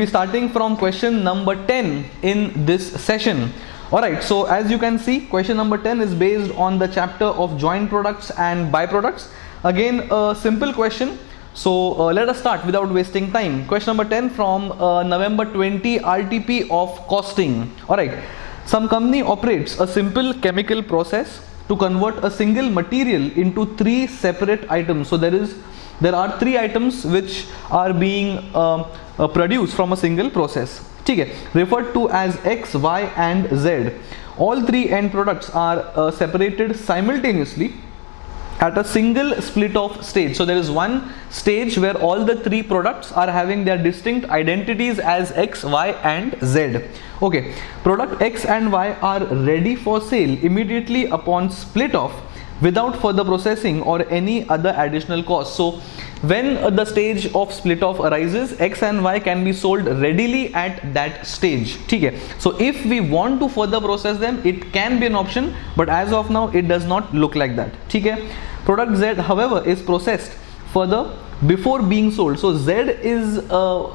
We're starting from question number 10 in this session. Alright, so as you can see, question number 10 is based on the chapter of joint products and byproducts. Again, a simple question. So let us start without wasting time. Question number 10 from November 20 RTP of costing. Alright, some company operates a simple chemical process to convert a single material into three separate items. So there are three items which are being produced from a single process. Okay, referred to as X, Y and Z. All three end products are separated simultaneously at a single split off stage. So there is one stage where all the three products are having their distinct identities as X, Y and Z. Okay, product X and Y are ready for sale immediately upon split off without further processing or any other additional cost. So when the stage of split off arises, X and Y can be sold readily at that stage. Okay. So if we want to further process them, it can be an option, but as of now it does not look like that. Okay. Product Z, however, is processed further before being sold. So Z is a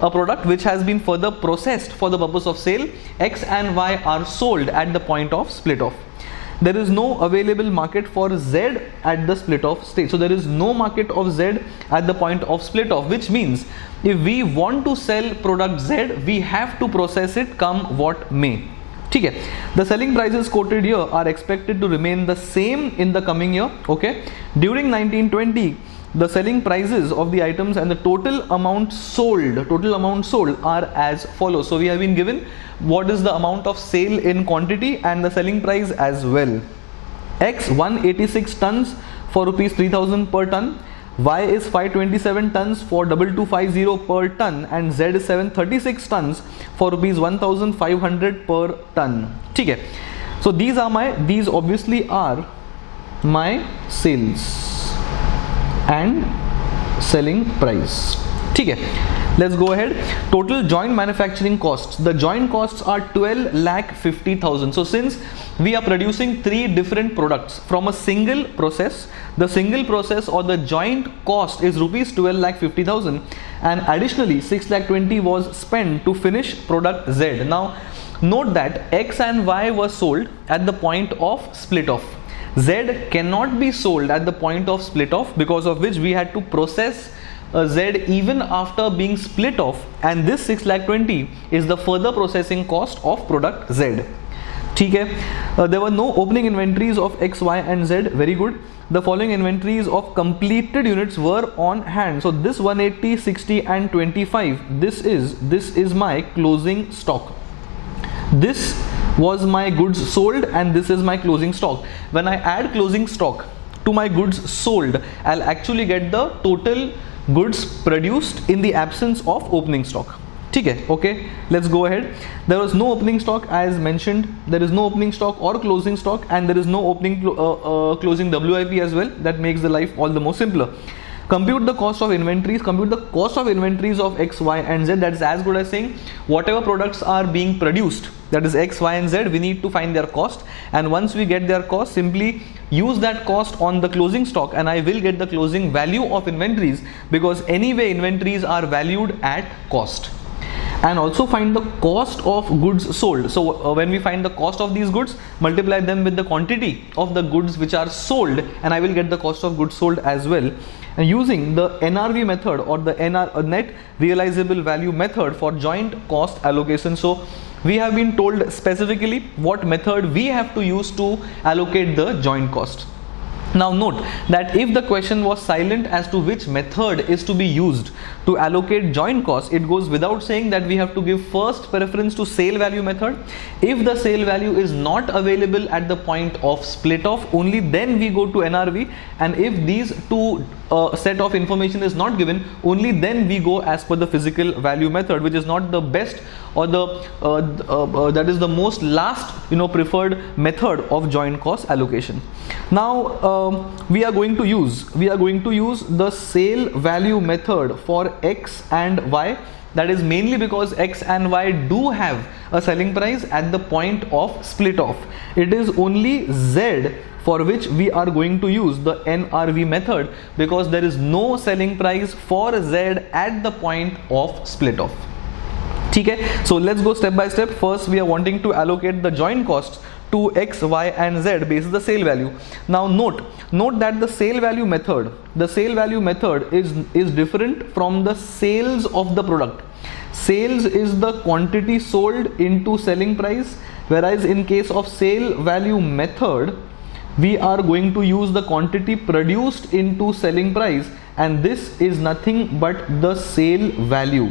product which has been further processed for the purpose of sale. X and Y are sold at the point of split off. There is no available market for Z at the split off stage. So there is no market of Z at the point of split off, which means if we want to sell product Z, we have to process it come what may. Okay. The selling prices quoted here are expected to remain the same in the coming year. Okay. During 1920, the selling prices of the items and the total amount sold are as follows. So we have been given what is the amount of sale in quantity and the selling price as well. X 186 tons for rupees 3000 per ton, Y is 527 tons for 2250 per ton, and Z is 736 tons for rupees 1500 per ton. Okay. So these obviously are my sales and selling price. Okay. Let's go ahead. Total joint manufacturing costs. The joint costs are 12,50,000. So since we are producing three different products from a single process, the single process or the joint cost is rupees 12,50,000, and additionally 6,20,000 was spent to finish product Z. Now note that X and Y were sold at the point of split off. Z cannot be sold at the point of split off, because of which we had to process Z even after being split off, and this 6,20,000 is the further processing cost of product Z. Okay. There were no opening inventories of X, Y and Z. Very good. The following inventories of completed units were on hand. So this 180, 60 and 25, this is my closing stock. This was my goods sold and this is my closing stock. When I add closing stock to my goods sold, I'll actually get the total goods produced in the absence of opening stock. Okay, let's go ahead. There was no opening stock as mentioned. There is no opening stock or closing stock, and there is no opening closing WIP as well. That makes the life all the more simpler. Compute the cost of inventories. Compute the cost of inventories of X, Y and Z. That is as good as saying whatever products are being produced, that is X, Y and Z, we need to find their cost, and once we get their cost, simply use that cost on the closing stock and I will get the closing value of inventories, because anyway inventories are valued at cost. And also find the cost of goods sold. So when we find the cost of these goods, multiply them with the quantity of the goods which are sold, and I will get the cost of goods sold as well. And using the NRV method or the net realizable value method for joint cost allocation. So we have been told specifically what method we have to use to allocate the joint cost. Now note that if the question was silent as to which method is to be used to allocate joint cost, it goes without saying that we have to give first preference to sale value method. If the sale value is not available at the point of split off, only then we go to NRV, and if these two set of information is not given, only then we go as per the physical value method, which is not the best or that is the most last preferred method of joint cost allocation. Now we are going to use the sale value method for X and Y. That is mainly because X and Y do have a selling price at the point of split off. It is only Z for which we are going to use the NRV method, because there is no selling price for Z at the point of split off. Okay, so let's go step by step. First, we are wanting to allocate the joint costs to X, Y and Z based on the sale value. Now note that the sale value method is different from the sales of the product. Sales is the quantity sold into selling price, whereas in case of sale value method, we are going to use the quantity produced into selling price, and this is nothing but the sale value.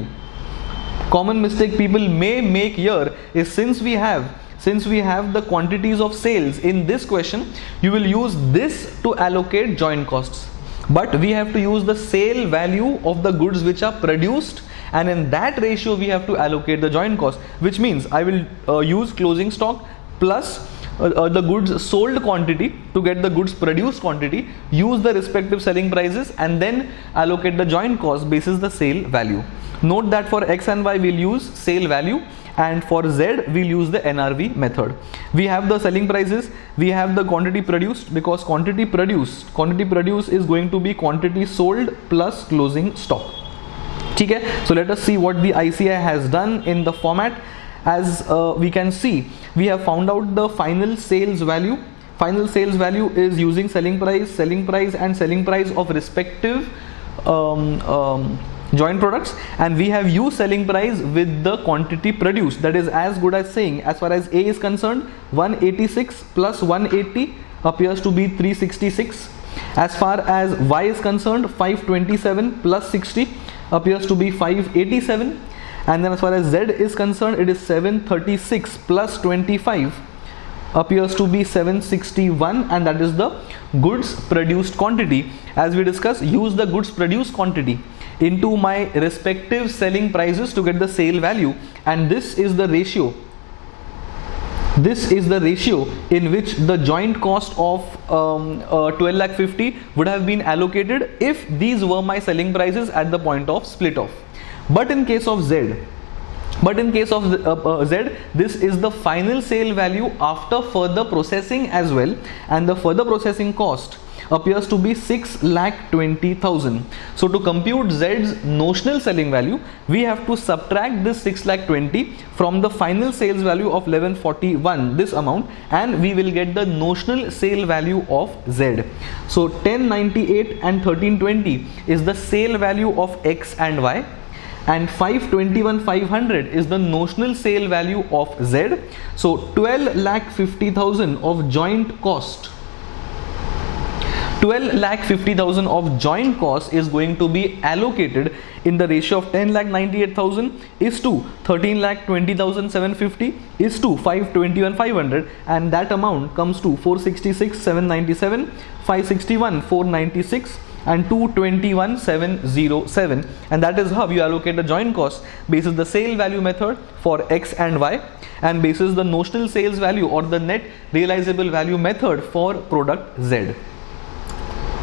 Common mistake people may make here is since we have the quantities of sales in this question, you will use this to allocate joint costs. But we have to use the sale value of the goods which are produced, and in that ratio we have to allocate the joint cost, which means I will use closing stock plus the goods sold quantity to get the goods produced quantity, use the respective selling prices, and then allocate the joint cost basis the sale value. Note that for X and Y we'll use sale value, and for Z we'll use the NRV method. We have the selling prices, we have the quantity produced, because quantity produced is going to be quantity sold plus closing stock. Okay, so let us see what the ICI has done in the format. As we can see, we have found out the final sales value. Final sales value is using selling price and selling price of respective joint products, and we have used selling price with the quantity produced. That is as good as saying, as far as A is concerned, 186 plus 180 appears to be 366. As far as Y is concerned, 527 plus 60 appears to be 587. And then as far as Z is concerned, it is 736 plus 25 appears to be 761, and that is the goods produced quantity. As we discussed, use the goods produced quantity into my respective selling prices to get the sale value, and this is the ratio. This is the ratio in which the joint cost of 12,50,000 would have been allocated if these were my selling prices at the point of split off. But in case of Z, this is the final sale value after further processing as well, and the further processing cost appears to be 6,20,000. So to compute Z's notional selling value, we have to subtract this 6,20,000 from the final sales value of 1141, this amount, and we will get the notional sale value of Z. So 1098 and 1320 is the sale value of X and Y, and 521,500 is the notional sale value of Z. So 12,50,000 of joint cost. 12,50,000 of joint cost is going to be allocated in the ratio of 10,98,000 is to 13,20,750 is to 521,500, and that amount comes to 466,797, 561,496 and 221,707, and that is how you allocate the joint cost basis the sale value method for X and Y, and basis the notional sales value or the net realizable value method for product Z.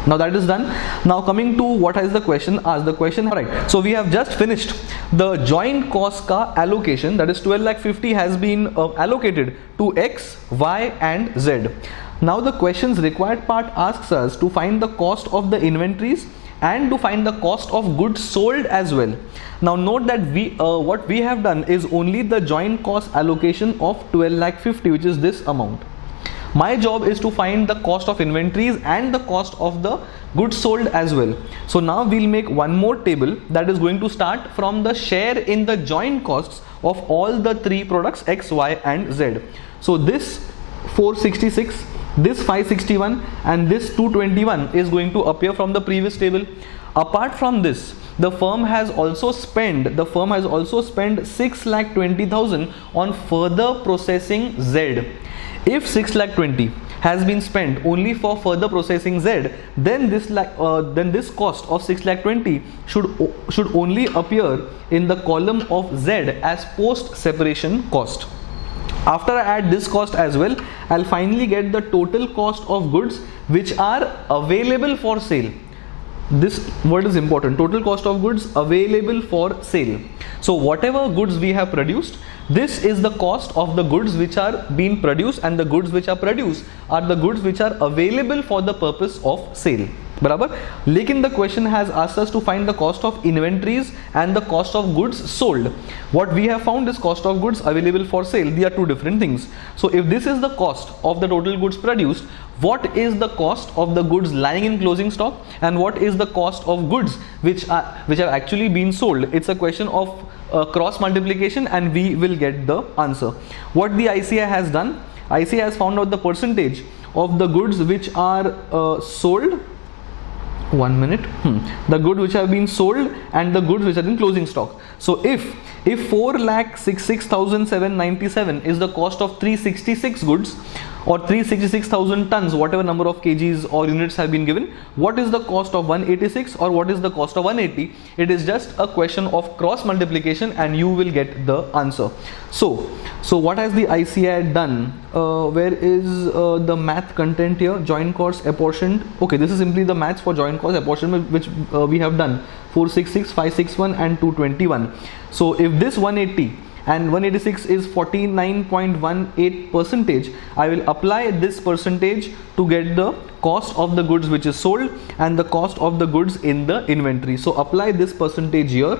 Now that is done. Now coming to what is the question asked. The question, alright, so we have just finished the joint cost ka allocation, that is 12,50,000 has been allocated to X, Y and Z. Now the questions required part asks us to find the cost of the inventories and to find the cost of goods sold as well. Now note that what we have done is only the joint cost allocation of 12,50,000, which is this amount. My job is to find the cost of inventories and the cost of the goods sold as well. So now we'll make one more table that is going to start from the share in the joint costs of all the three products X, Y and Z. So this 466, this 561 and this 221 is going to appear from the previous table. Apart from this, the firm has also spent 6,20,000 on further processing Z. If 6,20,000 has been spent only for further processing Z, then this cost of 6,20,000 should only appear in the column of Z as post separation cost. After I add this cost as well, I'll finally get the total cost of goods which are available for sale. This word is important, total cost of goods available for sale. So whatever goods we have produced, this is the cost of the goods which are being produced, and the goods which are produced are the goods which are available for the purpose of sale. बराबर. लेकिन the question has asked us to find the cost of inventories and the cost of goods sold. What we have found is cost of goods available for sale. They are two different things. So if this is the cost of the total goods produced, what is the cost of the goods lying in closing stock, and what is the cost of goods which have actually been sold? It's a question of cross multiplication, and we will get the answer. What the ICI has done, ICI has found out the percentage of the goods which are sold. 1 minute. The goods which have been sold and the goods which are in closing stock. So if 4,66,797 is the cost of 366 goods or 366,000 tons, whatever number of kgs or units have been given, what is the cost of 186 or what is the cost of 180? It is just a question of cross multiplication and you will get the answer. So what has the ICI done? Where is the math content here? Joint costs apportioned. Okay, this is simply the maths for joint cost apportionment which we have done. 466, 561 and 221. So if this 180 and 186 is 49.18 percentage, I will apply this percentage to get the cost of the goods which is sold and the cost of the goods in the inventory. So apply this percentage here,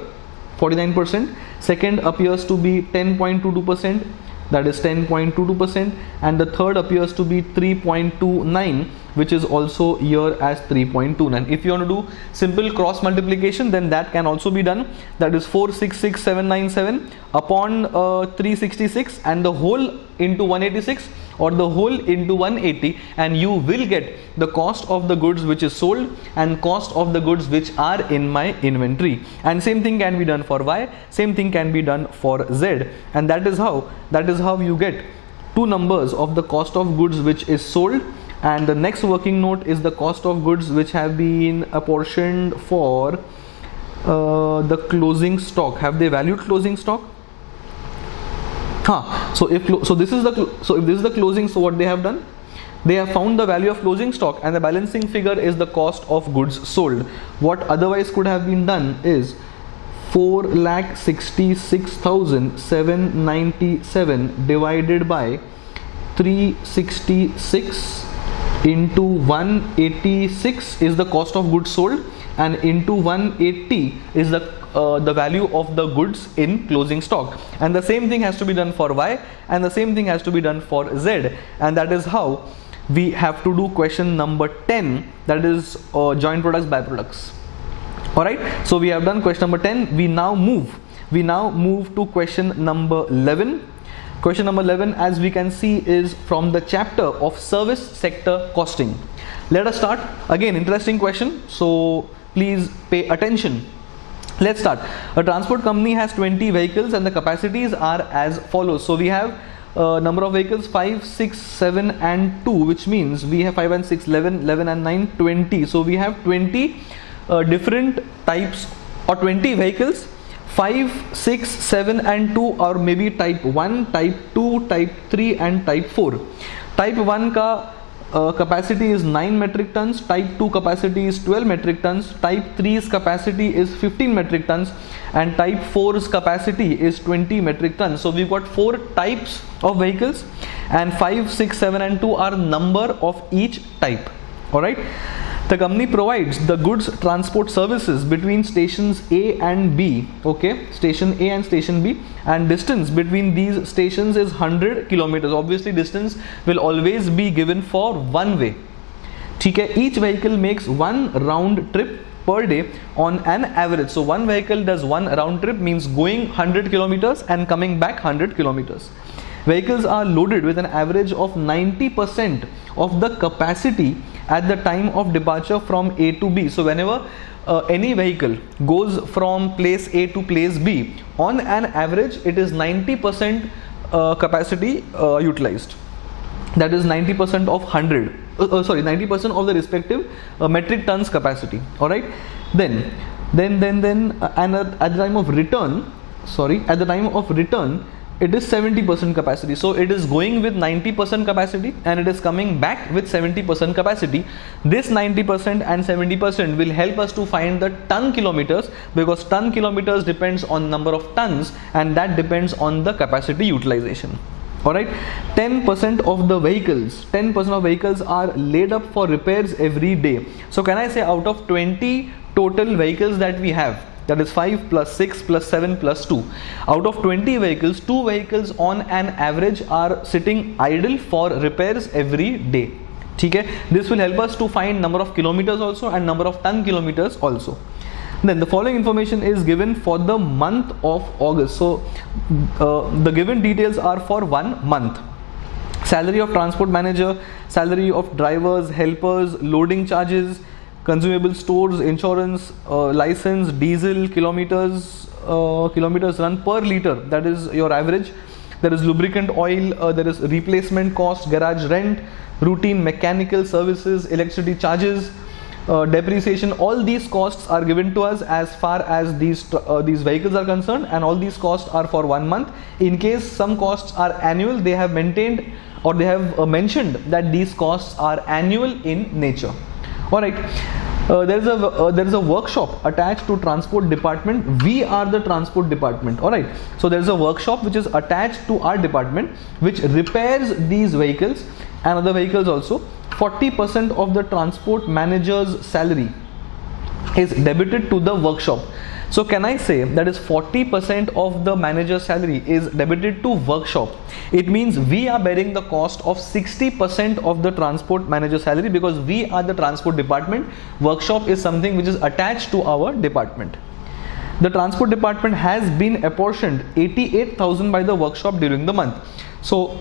49%. Second appears to be 10.22%, that is 10.22%, and the third appears to be 3.29, which is also here as 3.29. If you want to do simple cross multiplication, then that can also be done. That is 466,797 upon 366 and the whole into 186 or the whole into 180, and you will get the cost of the goods which is sold and cost of the goods which are in my inventory. And same thing can be done for Y, same thing can be done for Z, and that is how you get two numbers of the cost of goods which is sold, and the next working note is the cost of goods which have been apportioned for the closing stock. Have they valued closing stock? So if this is the closing, so what they have done, they have found the value of closing stock and the balancing figure is the cost of goods sold. What otherwise could have been done is 4,66,797 divided by 366 into 186 is the cost of goods sold, and into 180 is the value of the goods in closing stock. And the same thing has to be done for Y, and the same thing has to be done for Z, and that is how we have to do question number 10, that is joint products, byproducts. Alright, so we have done question number 10. We now move to question number 11. Question number 11, as we can see, is from the chapter of service sector costing. Let us start. Again, interesting question, so please pay attention. Let's start. A transport company has 20 vehicles and the capacities are as follows. So we have number of vehicles 5, 6, 7 and 2, which means we have 5 and 6, 11 and 9, 20. So we have 20 different types or 20 vehicles. 5, 6, 7 and 2 or maybe type 1, type 2, type 3 and type 4. Type 1 ka capacity is 9 metric tons, type 2 capacity is 12 metric tons, type 3's capacity is 15 metric tons, and type 4's capacity is 20 metric tons. So we've got 4 types of vehicles, and 5, 6, 7 and 2 are number of each type. Alright. The company provides the goods transport services between stations A and B, okay, station A and station B, and distance between these stations is 100 kilometers. Obviously distance will always be given for one way. Okay, each vehicle makes one round trip per day on an average. So one vehicle does one round trip, means going 100 kilometers and coming back 100 kilometers. Vehicles are loaded with an average of 90% of the capacity at the time of departure from A to B. So whenever any vehicle goes from place A to place B, on an average it is 90% capacity utilized. That is 90% of 100. 90% of the respective metric tons capacity. All right. Then and at the time of return, it is 70% capacity. So it is going with 90% capacity and it is coming back with 70% capacity. This 90% and 70% will help us to find the ton kilometers, because ton kilometers depends on number of tons and that depends on the capacity utilization. Alright, 10% of the vehicles, 10% of vehicles are laid up for repairs every day. So can I say out of 20 total vehicles that we have, that is 5 plus 6 plus 7 plus 2, out of 20 vehicles, 2 vehicles on an average are sitting idle for repairs every day. Okay? This will help us to find number of kilometers also and number of ton kilometers also. Then the following information is given for the month of August. So the given details are for 1 month. Salary of transport manager, salary of drivers, helpers, loading charges, consumable stores, insurance, license, diesel, kilometers run per liter, that is your average. There is lubricant oil, there is replacement cost, garage rent, routine mechanical services, electricity charges, depreciation. All these costs are given to us as far as these vehicles are concerned, and all these costs are for 1 month. In case some costs are annual, they have maintained or they have mentioned that these costs are annual in nature. Alright, there is a workshop attached to transport department. We are the transport department. Alright, so there is a workshop which is attached to our department which repairs these vehicles and other vehicles also. 40% of the transport manager's salary is debited to the workshop. So can I say that is 40% of the manager's salary is debited to workshop? It means we are bearing the cost of 60% of the transport manager's salary because we are the transport department. Workshop is something which is attached to our department. The transport department has been apportioned 88,000 by the workshop during the month. So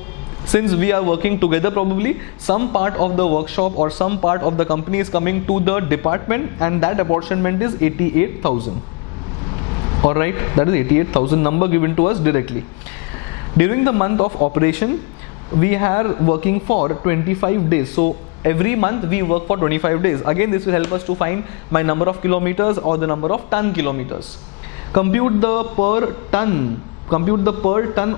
since we are working together, probably some part of the workshop or some part of the company is coming to the department, and that apportionment is 88,000. Alright, that is 88,000 number given to us directly. During the month of operation, we are working for 25 days. So every month we work for 25 days. Again, this will help us to find my number of kilometers or the number of ton kilometers. Compute the per ton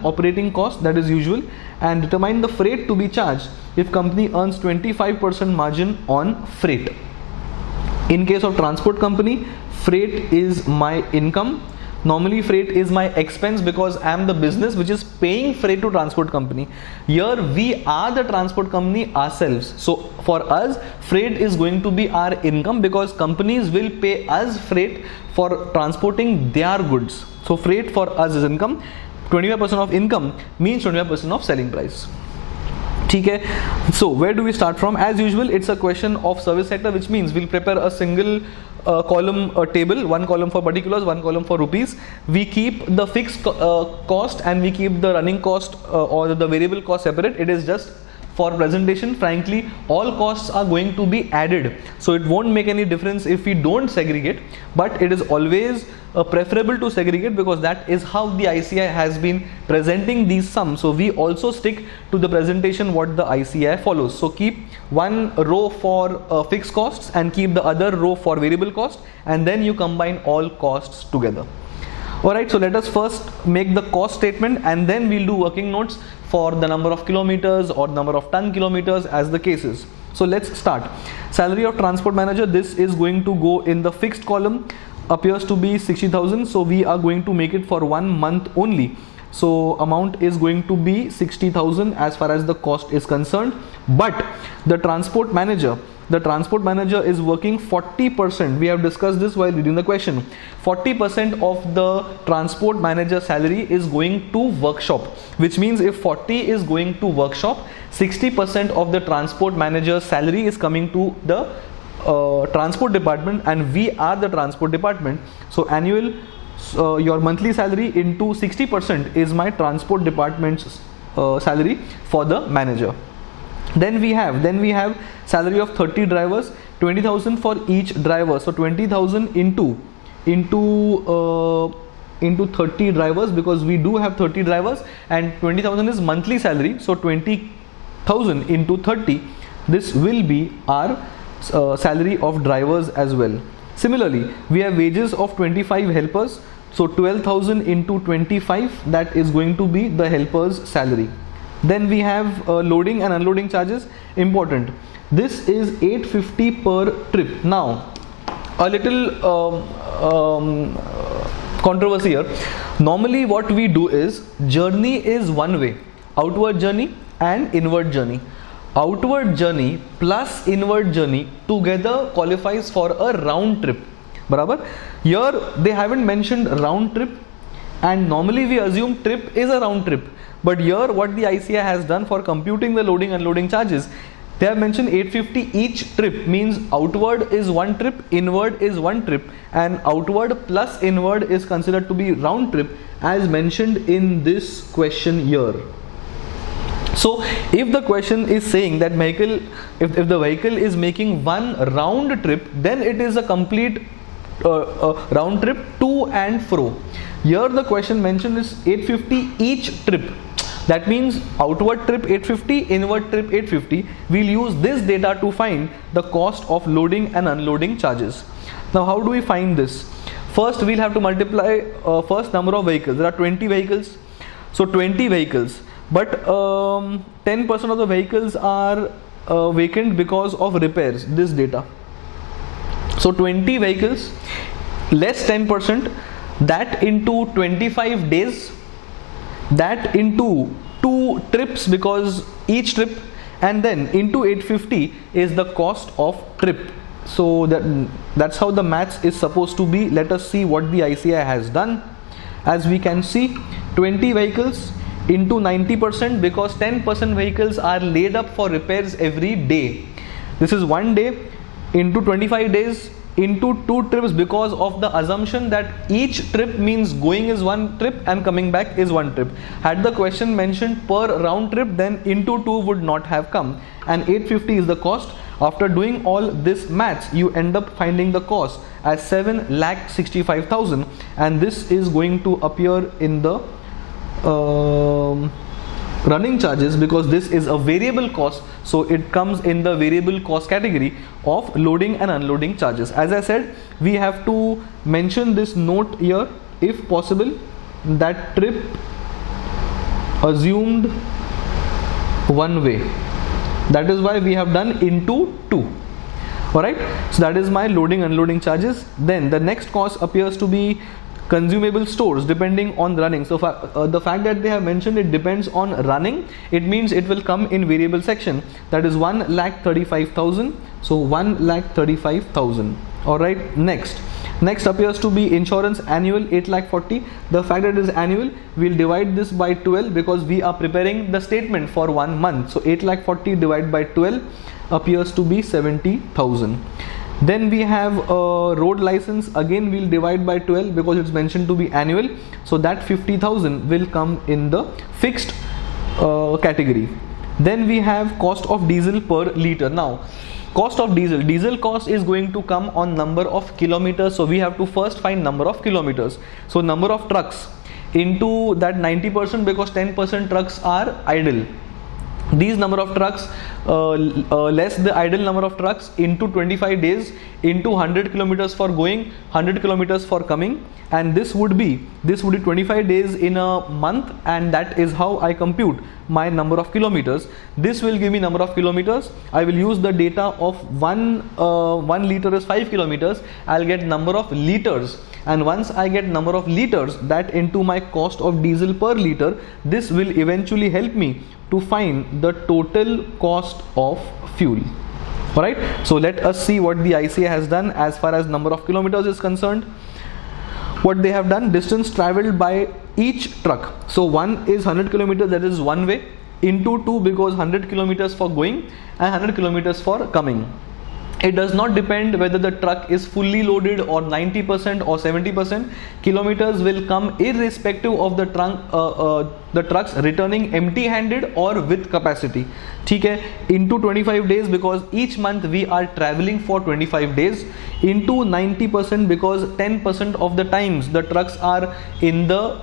operating cost, that is usual, and determine the freight to be charged if company earns 25% margin on freight. In case of transport company, freight is my income. Normally freight is my expense because I am the business which is paying freight to transport company. Here we are the transport company ourselves. So for us, freight is going to be our income because companies will pay us freight for transporting their goods. So freight for us is income. 25% of income means 25% of selling price. Okay. So where do we start from? As usual, it's a question of service sector, which means we'll prepare a single column table, one column for particulars, one column for rupees. We keep the fixed cost and we keep the running cost or the variable cost separate. It is just for presentation. Frankly, all costs are going to be added, so it won't make any difference if we don't segregate, but it is always preferable to segregate because that is how the ICI has been presenting these sums. So we also stick to the presentation what the ICI follows. So keep one row for fixed costs and keep the other row for variable cost, and then you combine all costs together. Alright, so let us first make the cost statement and then we'll do working notes for the number of kilometers or number of ton kilometers as the case is. So let's start. Salary of transport manager, this is going to go in the fixed column, appears to be 60,000. So we are going to make it for 1 month only. So amount is going to be 60,000 as far as the cost is concerned. But the transport manager is working 40%. We have discussed this while reading the question. 40% of the transport manager salary is going to workshop, which means if 40 is going to workshop, 60% of the transport manager salary is coming to the transport department, and we are the transport department. So annual your monthly salary into 60% is my transport department's salary for the manager. Then we have salary of 30 drivers, 20,000 for each driver. So 20,000 into 30 drivers, because we do have 30 drivers, and 20,000 is monthly salary. So 20,000 into 30, this will be our salary of drivers as well. Similarly, we have wages of 25 helpers. So 12,000 into 25, that is going to be the helper's salary. Then we have loading and unloading charges. Important. This is 850 per trip. Now, a little controversy here. Normally what we do is, journey is one way, outward journey and inward journey. Outward journey plus inward journey together qualifies for a round trip. Barabar? Here they haven't mentioned round trip, and normally we assume trip is a round trip. But here what the ICI has done for computing the loading unloading charges, they have mentioned 850 each trip, means outward is one trip, inward is one trip, and outward plus inward is considered to be round trip as mentioned in this question here. So if the question is saying that if the vehicle is making one round trip, then it is a complete round trip to and fro. Here the question mentioned is 850 each trip. That means outward trip 850, inward trip 850. We'll use this data to find the cost of loading and unloading charges. Now how do we find this? First we'll have to multiply first number of vehicles. There are 20 vehicles. So 20 vehicles. But 10% of the vehicles are vacant because of repairs, this data. So 20 vehicles less 10%, that into 25 days, that into 2 trips because each trip, and then into 850 is the cost of trip. So that's how the maths is supposed to be. Let us see what the ICI has done. As we can see, 20 vehicles into 90% because 10% vehicles are laid up for repairs every day. This is 1 day into 25 days into 2 trips because of the assumption that each trip means going is one trip and coming back is one trip. Had the question mentioned per round trip, then into 2 would not have come, and 850 is the cost. After doing all this maths, you end up finding the cost as 7,65,000, and this is going to appear in the running charges because this is a variable cost, so it comes in the variable cost category of loading and unloading charges. As I said, we have to mention this note here if possible, that trip assumed one way. That is why we have done into 2. Alright, so that is my loading unloading charges. Then the next cost appears to be consumable stores depending on running. So the fact that they have mentioned it depends on running, it means it will come in variable section. That is 1,35,000. So 1,35,000. Alright, next appears to be insurance annual 8,40,000. The fact that it is annual, we'll divide this by 12 because we are preparing the statement for 1 month. So 8,40,000 divided by 12 appears to be 70,000. Then we have a road license, again we'll divide by 12 because it's mentioned to be annual, so that 50,000 will come in the fixed category. Then we have cost of diesel per liter. Now cost of diesel cost is going to come on number of kilometers, so we have to first find number of kilometers. So number of trucks into that 90% because 10% trucks are idle. These number of trucks less the idle number of trucks into 25 days into 100 kilometers for going, 100 kilometers for coming, and this would be 25 days in a month, and that is how I compute my number of kilometers. This will give me number of kilometers. I will use the data of 1 liter is 5 kilometers. I'll get number of liters, and once I get number of liters, that into my cost of diesel per liter, this will eventually help me to find the total cost of fuel. Alright, so let us see what the ICA has done as far as number of kilometers is concerned. What they have done, distance traveled by each truck. So 1 is 100 kilometers, that is one way, into 2 because 100 kilometers for going and 100 kilometers for coming. It does not depend whether the truck is fully loaded or 90% or 70%. Kilometers will come irrespective of the trucks returning empty-handed or with capacity. ठीक है, into 25 days because each month we are traveling for 25 days, into 90% because 10% of the times the trucks are in the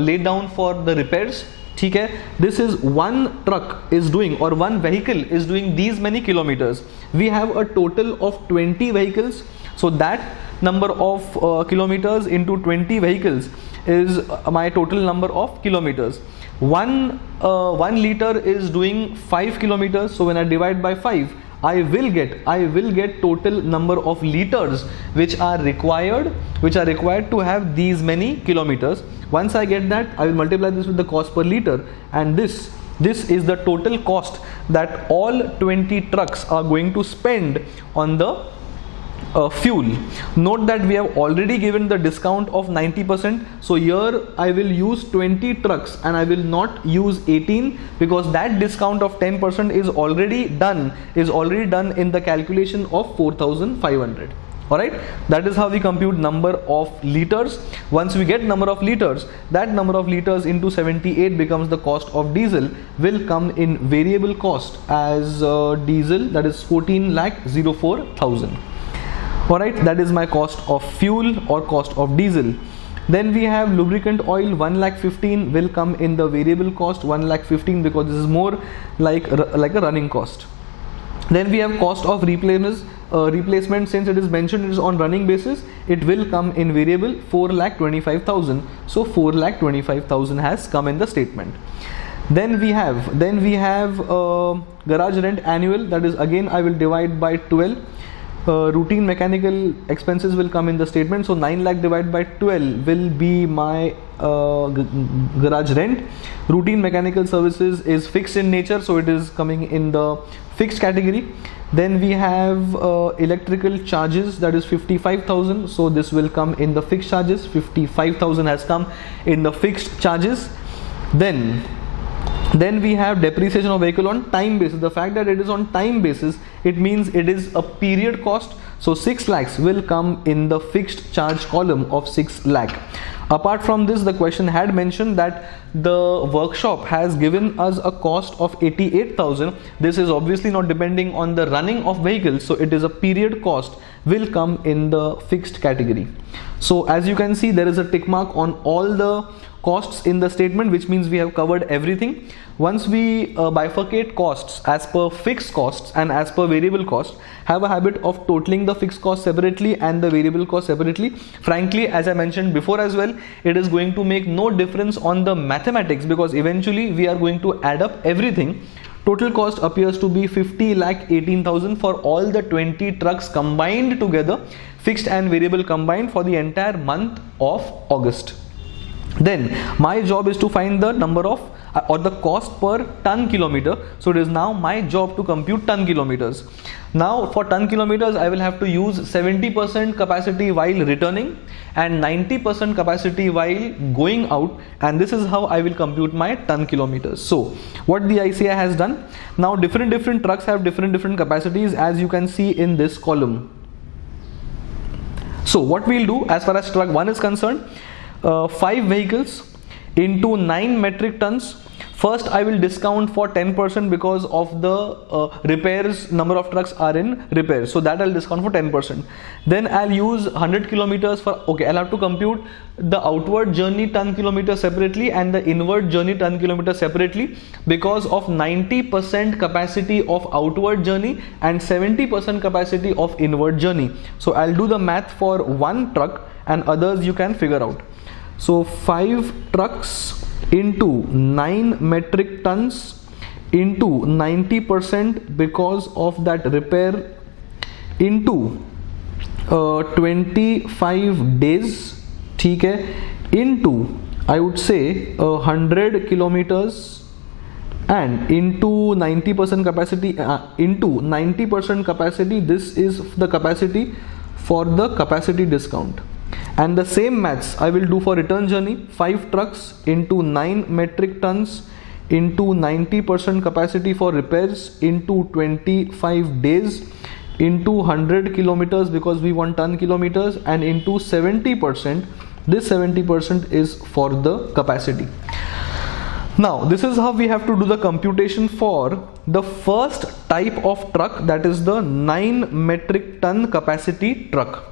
laid down for the repairs. ठीक है, this is one truck is doing or one vehicle is doing these many kilometers. We have a total of 20 vehicles, so that number of kilometers into 20 vehicles is my total number of kilometers. 1 liter is doing 5 kilometers, so when I divide by 5, I will get total number of liters which are required to have these many kilometers. Once I get that, I will multiply this with the cost per liter, and this is the total cost that all 20 trucks are going to spend on the fuel. Note that we have already given the discount of 90%, so here I will use 20 trucks and I will not use 18, because that discount of 10% is already done in the calculation of 4,500. Alright, that is how we compute number of liters. Once we get number of liters, that number of liters into 78 becomes the cost of diesel, will come in variable cost as diesel, that is 14,04,000. Alright, that is my cost of fuel or cost of diesel. Then we have lubricant oil, 1,15,000 will come in the variable cost, 1,15,000, because this is more like a running cost. Then we have cost of replacement, since it is mentioned it is on running basis, it will come in variable, 4,25,000. So 4,25,000 has come in the statement. Then we have garage rent annual, that is again I will divide by 12. Routine mechanical expenses will come in the statement, so 9 lakh divided by 12 will be my garage rent. Routine mechanical services is fixed in nature, so it is coming in the fixed category. Then we have electrical charges, that is 55,000, so this will come in the fixed charges. 55,000 has come in the fixed charges. Then we have depreciation of vehicle on time basis. The fact that it is on time basis, it means it is a period cost, so 6 lakhs will come in the fixed charge column of 6 lakh. Apart from this, the question had mentioned that the workshop has given us a cost of 88,000. This is obviously not depending on the running of vehicles, so it is a period cost, will come in the fixed category. So as you can see, there is a tick mark on all the costs in the statement, which means we have covered everything. Once we bifurcate costs as per fixed costs and as per variable cost, have a habit of totaling the fixed cost separately and the variable cost separately. Frankly, as I mentioned before as well, it is going to make no difference on the mathematics, because eventually we are going to add up everything. Total cost appears to be 50,18,000 for all the 20 trucks combined together, fixed and variable combined, for the entire month of August. Then my job is to find the number of or the cost per ton kilometer. So it is now my job to compute ton kilometers. Now for ton kilometers, I will have to use 70% capacity while returning and 90% capacity while going out, and this is how I will compute my ton kilometers. So what the ICI has done, now different trucks have different capacities, as you can see in this column. So what we'll do as far as truck 1 is concerned, 5 vehicles into 9 metric tons. First I will discount for 10% because of the repairs, number of trucks are in repairs, so that I'll discount for 10%. Then I'll use 100 kilometers for, okay, I'll have to compute the outward journey ton kilometer separately and the inward journey ton kilometer separately, because of 90% capacity of outward journey and 70% capacity of inward journey. So I'll do the math for one truck, and others you can figure out. So 5 trucks into 9 metric tons into 90% because of that repair into 25 days, ठीक है, into I would say 100 kilometers and into 90% capacity, into 90% capacity. This is the capacity for the capacity discount. And the same maths I will do for return journey. 5 trucks into 9 metric tons into 90% capacity for repairs into 25 days into 100 kilometers because we want ton kilometers, and into 70%. This 70% is for the capacity. Now this is how we have to do the computation for the first type of truck, that is the 9 metric ton capacity truck.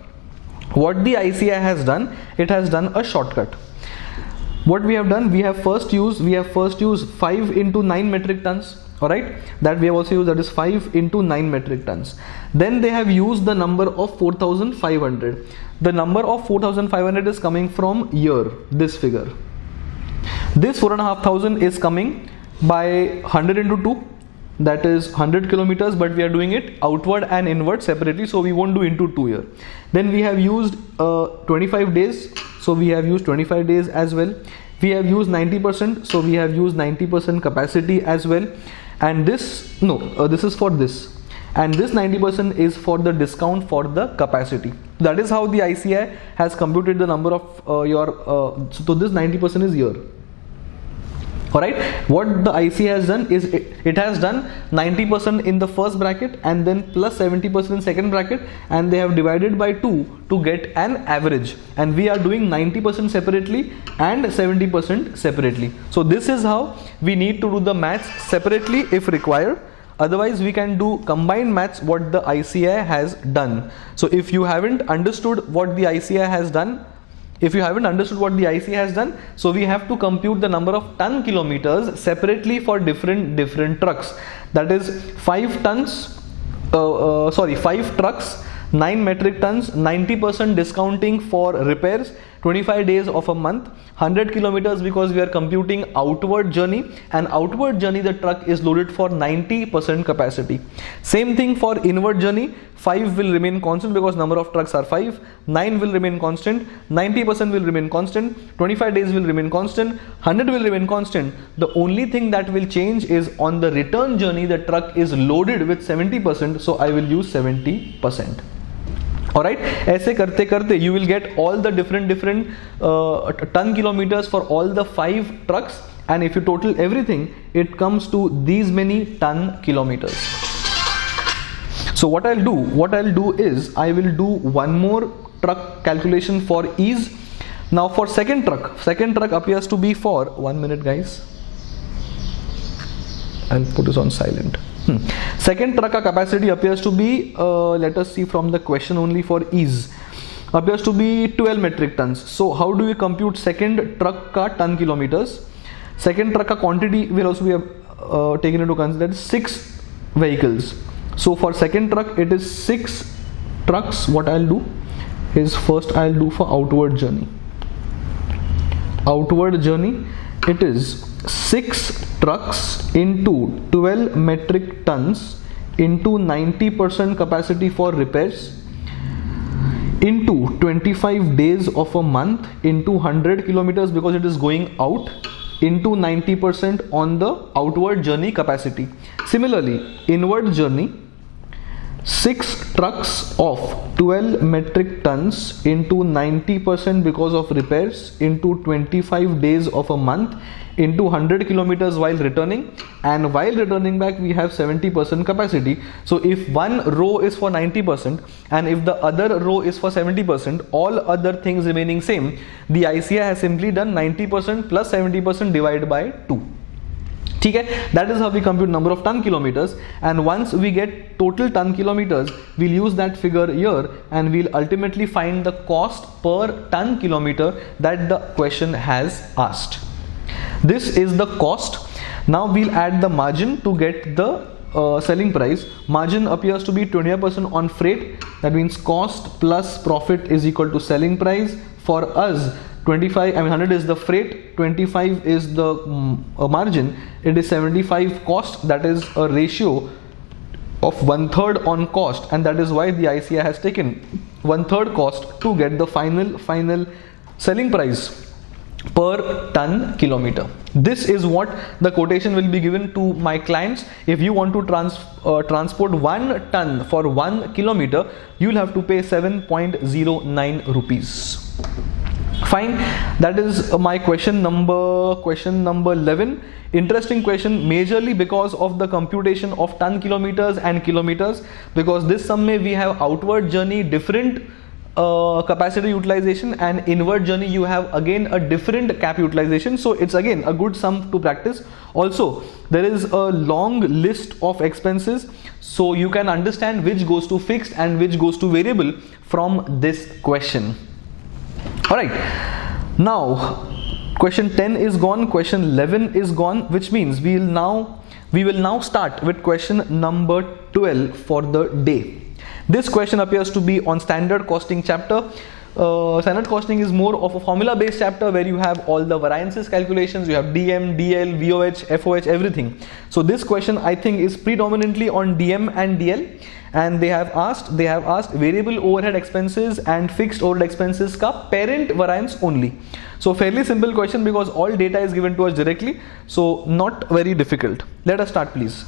What the ICI has done, it has done a shortcut. What we have done, we have first used 5 into 9 metric tons, alright, that we have also used, that is 5 into 9 metric tons. Then they have used the number of 4,500. The number of 4,500 is coming from here, this figure. This 4,500 is coming by 100 into 2, that is 100 kilometers, but we are doing it outward and inward separately, so we won't do into 2 here. Then we have used 25 days, so we have used 25 days as well. We have used 90%, so we have used 90% capacity as well. And this, this is for this, and this 90% is for the discount for the capacity. That is how the ICI has computed the number of so this 90% is here. Alright, what the IC has done is it has done 90% in the first bracket and then plus 70% in second bracket, and they have divided by 2 to get an average, and we are doing 90% separately and 70% separately. So this is how we need to do the maths separately if required. Otherwise we can do combined maths what the ICI has done. So if you haven't understood what the ICI has done, so we have to compute the number of ton kilometers separately for different trucks. That is 5 trucks, 9 metric tons, 90% discounting for repairs, 25 days of a month, 100 kilometers because we are computing outward journey, and outward journey the truck is loaded for 90% capacity. Same thing for inward journey, 5 will remain constant because number of trucks are 5, 9 will remain constant, 90% will remain constant, 25 days will remain constant, 100 will remain constant. The only thing that will change is on the return journey the truck is loaded with 70%, so I will use 70%. Alright, ऐसे करते करते you will get all the different ton kilometers for all the 5 trucks, and if you total everything it comes to these many ton kilometers. So what I'll do is I will do one more truck calculation for ease. Now for second truck appears to be for 1 minute guys, I'll put this on silent. Second truck capacity appears to be, let us see from the question only for ease, appears to be 12 metric tons. So how do we compute second truck ka ton kilometers? Second truck ka quantity will also be taken into consideration, 6 vehicles. So for second truck it is 6 trucks. What I'll do is first I'll do for outward journey. Outward journey it is 6 trucks into 12 metric tons into 90% capacity for repairs into 25 days of a month into 100 kilometers because it is going out into 90% on the outward journey capacity. Similarly, inward journey, 6 trucks of 12 metric tons into 90% because of repairs into 25 days of a month into 100 kilometers while returning, and while returning back we have 70% capacity. So if one row is for 90% and if the other row is for 70%, all other things remaining same, the ICI has simply done 90% plus 70% divided by 2. Okay, that is how we compute number of ton kilometers, and once we get total ton kilometers we'll use that figure here and we'll ultimately find the cost per ton kilometer that the question has asked. This is the cost. Now we'll add the margin to get the selling price. Margin appears to be 20% on freight, that means cost plus profit is equal to selling price. For us 100 is the freight, 25 is the margin, it is 75 cost, that is a ratio of 1/3 on cost, and that is why the ICI has taken 1/3 cost to get the final selling price per ton kilometer. This is what the quotation will be given to my clients. If you want to transport 1 ton for 1 kilometer, you will have to pay 7.09 rupees. Fine, that is my question number 11. Interesting question, majorly because of the computation of ton kilometers and kilometers, because this sum may we have outward journey different capacity utilization, and inward journey you have again a different cap utilization, so it's again a good sum to practice. Also there is a long list of expenses, so you can understand which goes to fixed and which goes to variable from this question. Alright, now question 10 is gone, question 11 is gone, which means we will now start with question number 12 for the day. This question appears to be on standard costing chapter. standard costing is more of a formula based chapter where you have all the variances calculations, you have DM, DL, VOH, FOH, everything. So this question I think is predominantly on DM and DL, and they have asked variable overhead expenses and fixed overhead expenses ka parent variance only. So fairly simple question because all data is given to us directly, so not very difficult. Let us start please.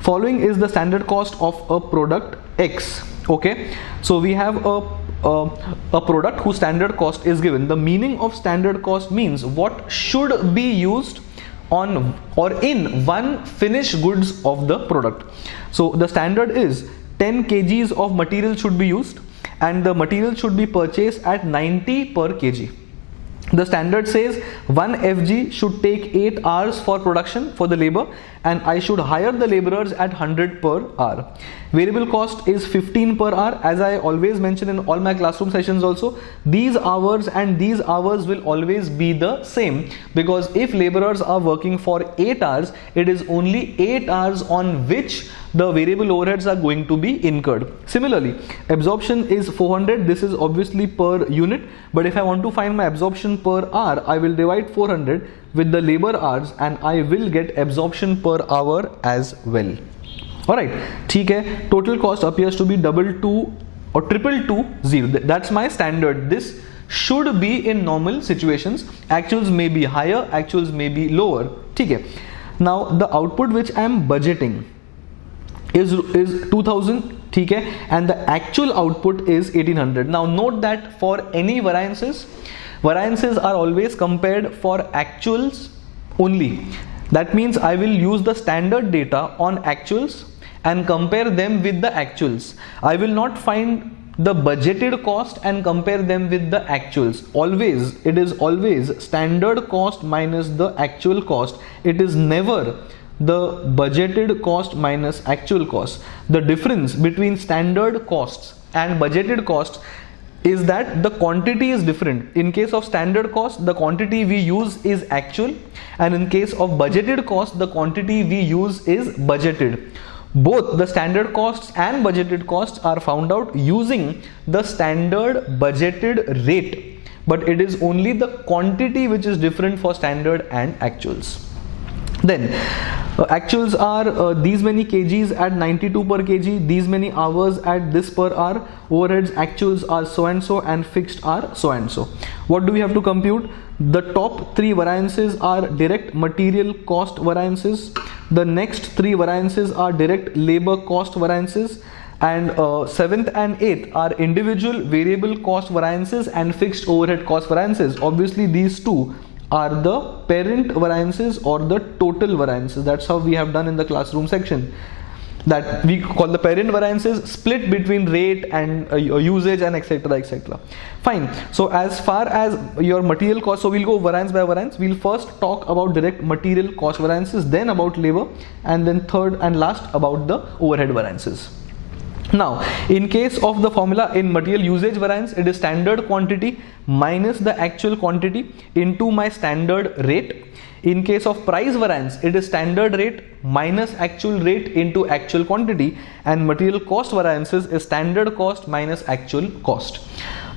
Following is the standard cost of a product X. Okay, so we have a product whose standard cost is given. The meaning of standard cost means what should be used on or in one finished goods of the product. So the standard is 10 kgs of material should be used and the material should be purchased at 90 per kg. The standard says 1 FG should take 8 hours for production for the labor and I should hire the laborers at 100 per hour. Variable cost is 15 per hour. As I always mention in all my classroom sessions also, these hours and these hours will always be the same, because if laborers are working for 8 hours, it is only 8 hours on which the variable overheads are going to be incurred. Similarly, absorption is 400. This is obviously per unit, but if I want to find my absorption per hour, I will divide 400 with the labor hours and I will get absorption per hour as well. Alright, ठीक है. Total cost appears to be 222 or 2220. That's my standard. This should be in normal situations. Actuals may be higher, actuals may be lower. ठीक है. Now the output which I am budgeting is 2000, ठीक है, and the actual output is 1800. Now note that for any variances are always compared for actuals only. That means I will use the standard data on actuals and compare them with the actuals. I will not find the budgeted cost and compare them with the actuals. Always, it is always standard cost minus the actual cost. It is never the budgeted cost minus actual cost. The difference between standard costs and budgeted costs is that the quantity is different. In case of standard cost, the quantity we use is actual, and in case of budgeted cost, the quantity we use is budgeted. Both the standard costs and budgeted costs are found out using the standard budgeted rate, but it is only the quantity which is different for standard and actuals. Then actuals are these many kgs at 92 per kg, these many hours at this per hour. Overheads actuals are so and so and fixed are so and so. What do we have to compute? The top 3 variances are direct material cost variances. The next 3 variances are direct labor cost variances, and 7th and 8th are individual variable cost variances and fixed overhead cost variances. Obviously these two are the parent variances or the total variances. That's how we have done in the classroom section, that we call the parent variances split between rate and usage and etc etc. Fine. So as far as your material cost, so we'll go variance by variance. We'll first talk about direct material cost variances, then about labor, and then third and last about the overhead variances. Now, in case of the formula in material usage variance, it is standard quantity minus the actual quantity into my standard rate. In case of price variance, it is standard rate minus actual rate into actual quantity, and material cost variances is standard cost minus actual cost.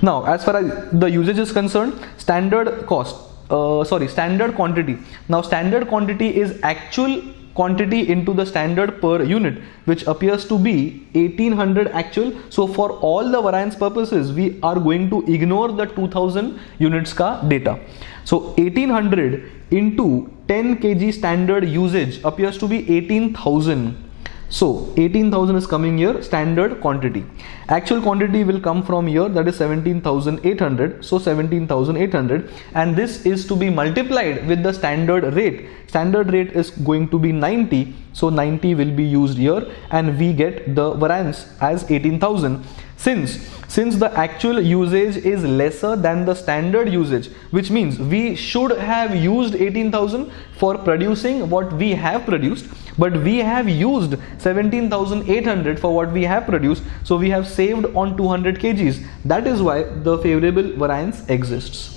Now, as far as the usage is concerned, standard quantity. Now, standard quantity is actual quantity into the standard per unit, which appears to be 1800 actual. So for all the variance purposes, we are going to ignore the 2000 units ka data. So 1800 into 10 kg standard usage appears to be 18,000. So 18,000 is coming here, standard quantity. Actual quantity will come from here, that is 17,800. So 17,800, and this is to be multiplied with the standard rate. Standard rate is going to be 90, so 90 will be used here, and we get the variance as 18,000. Since the actual usage is lesser than the standard usage, which means we should have used 18,000 for producing what we have produced, but we have used 17,800 for what we have produced, so we have saved on 200 kgs. That is why the favorable variance exists.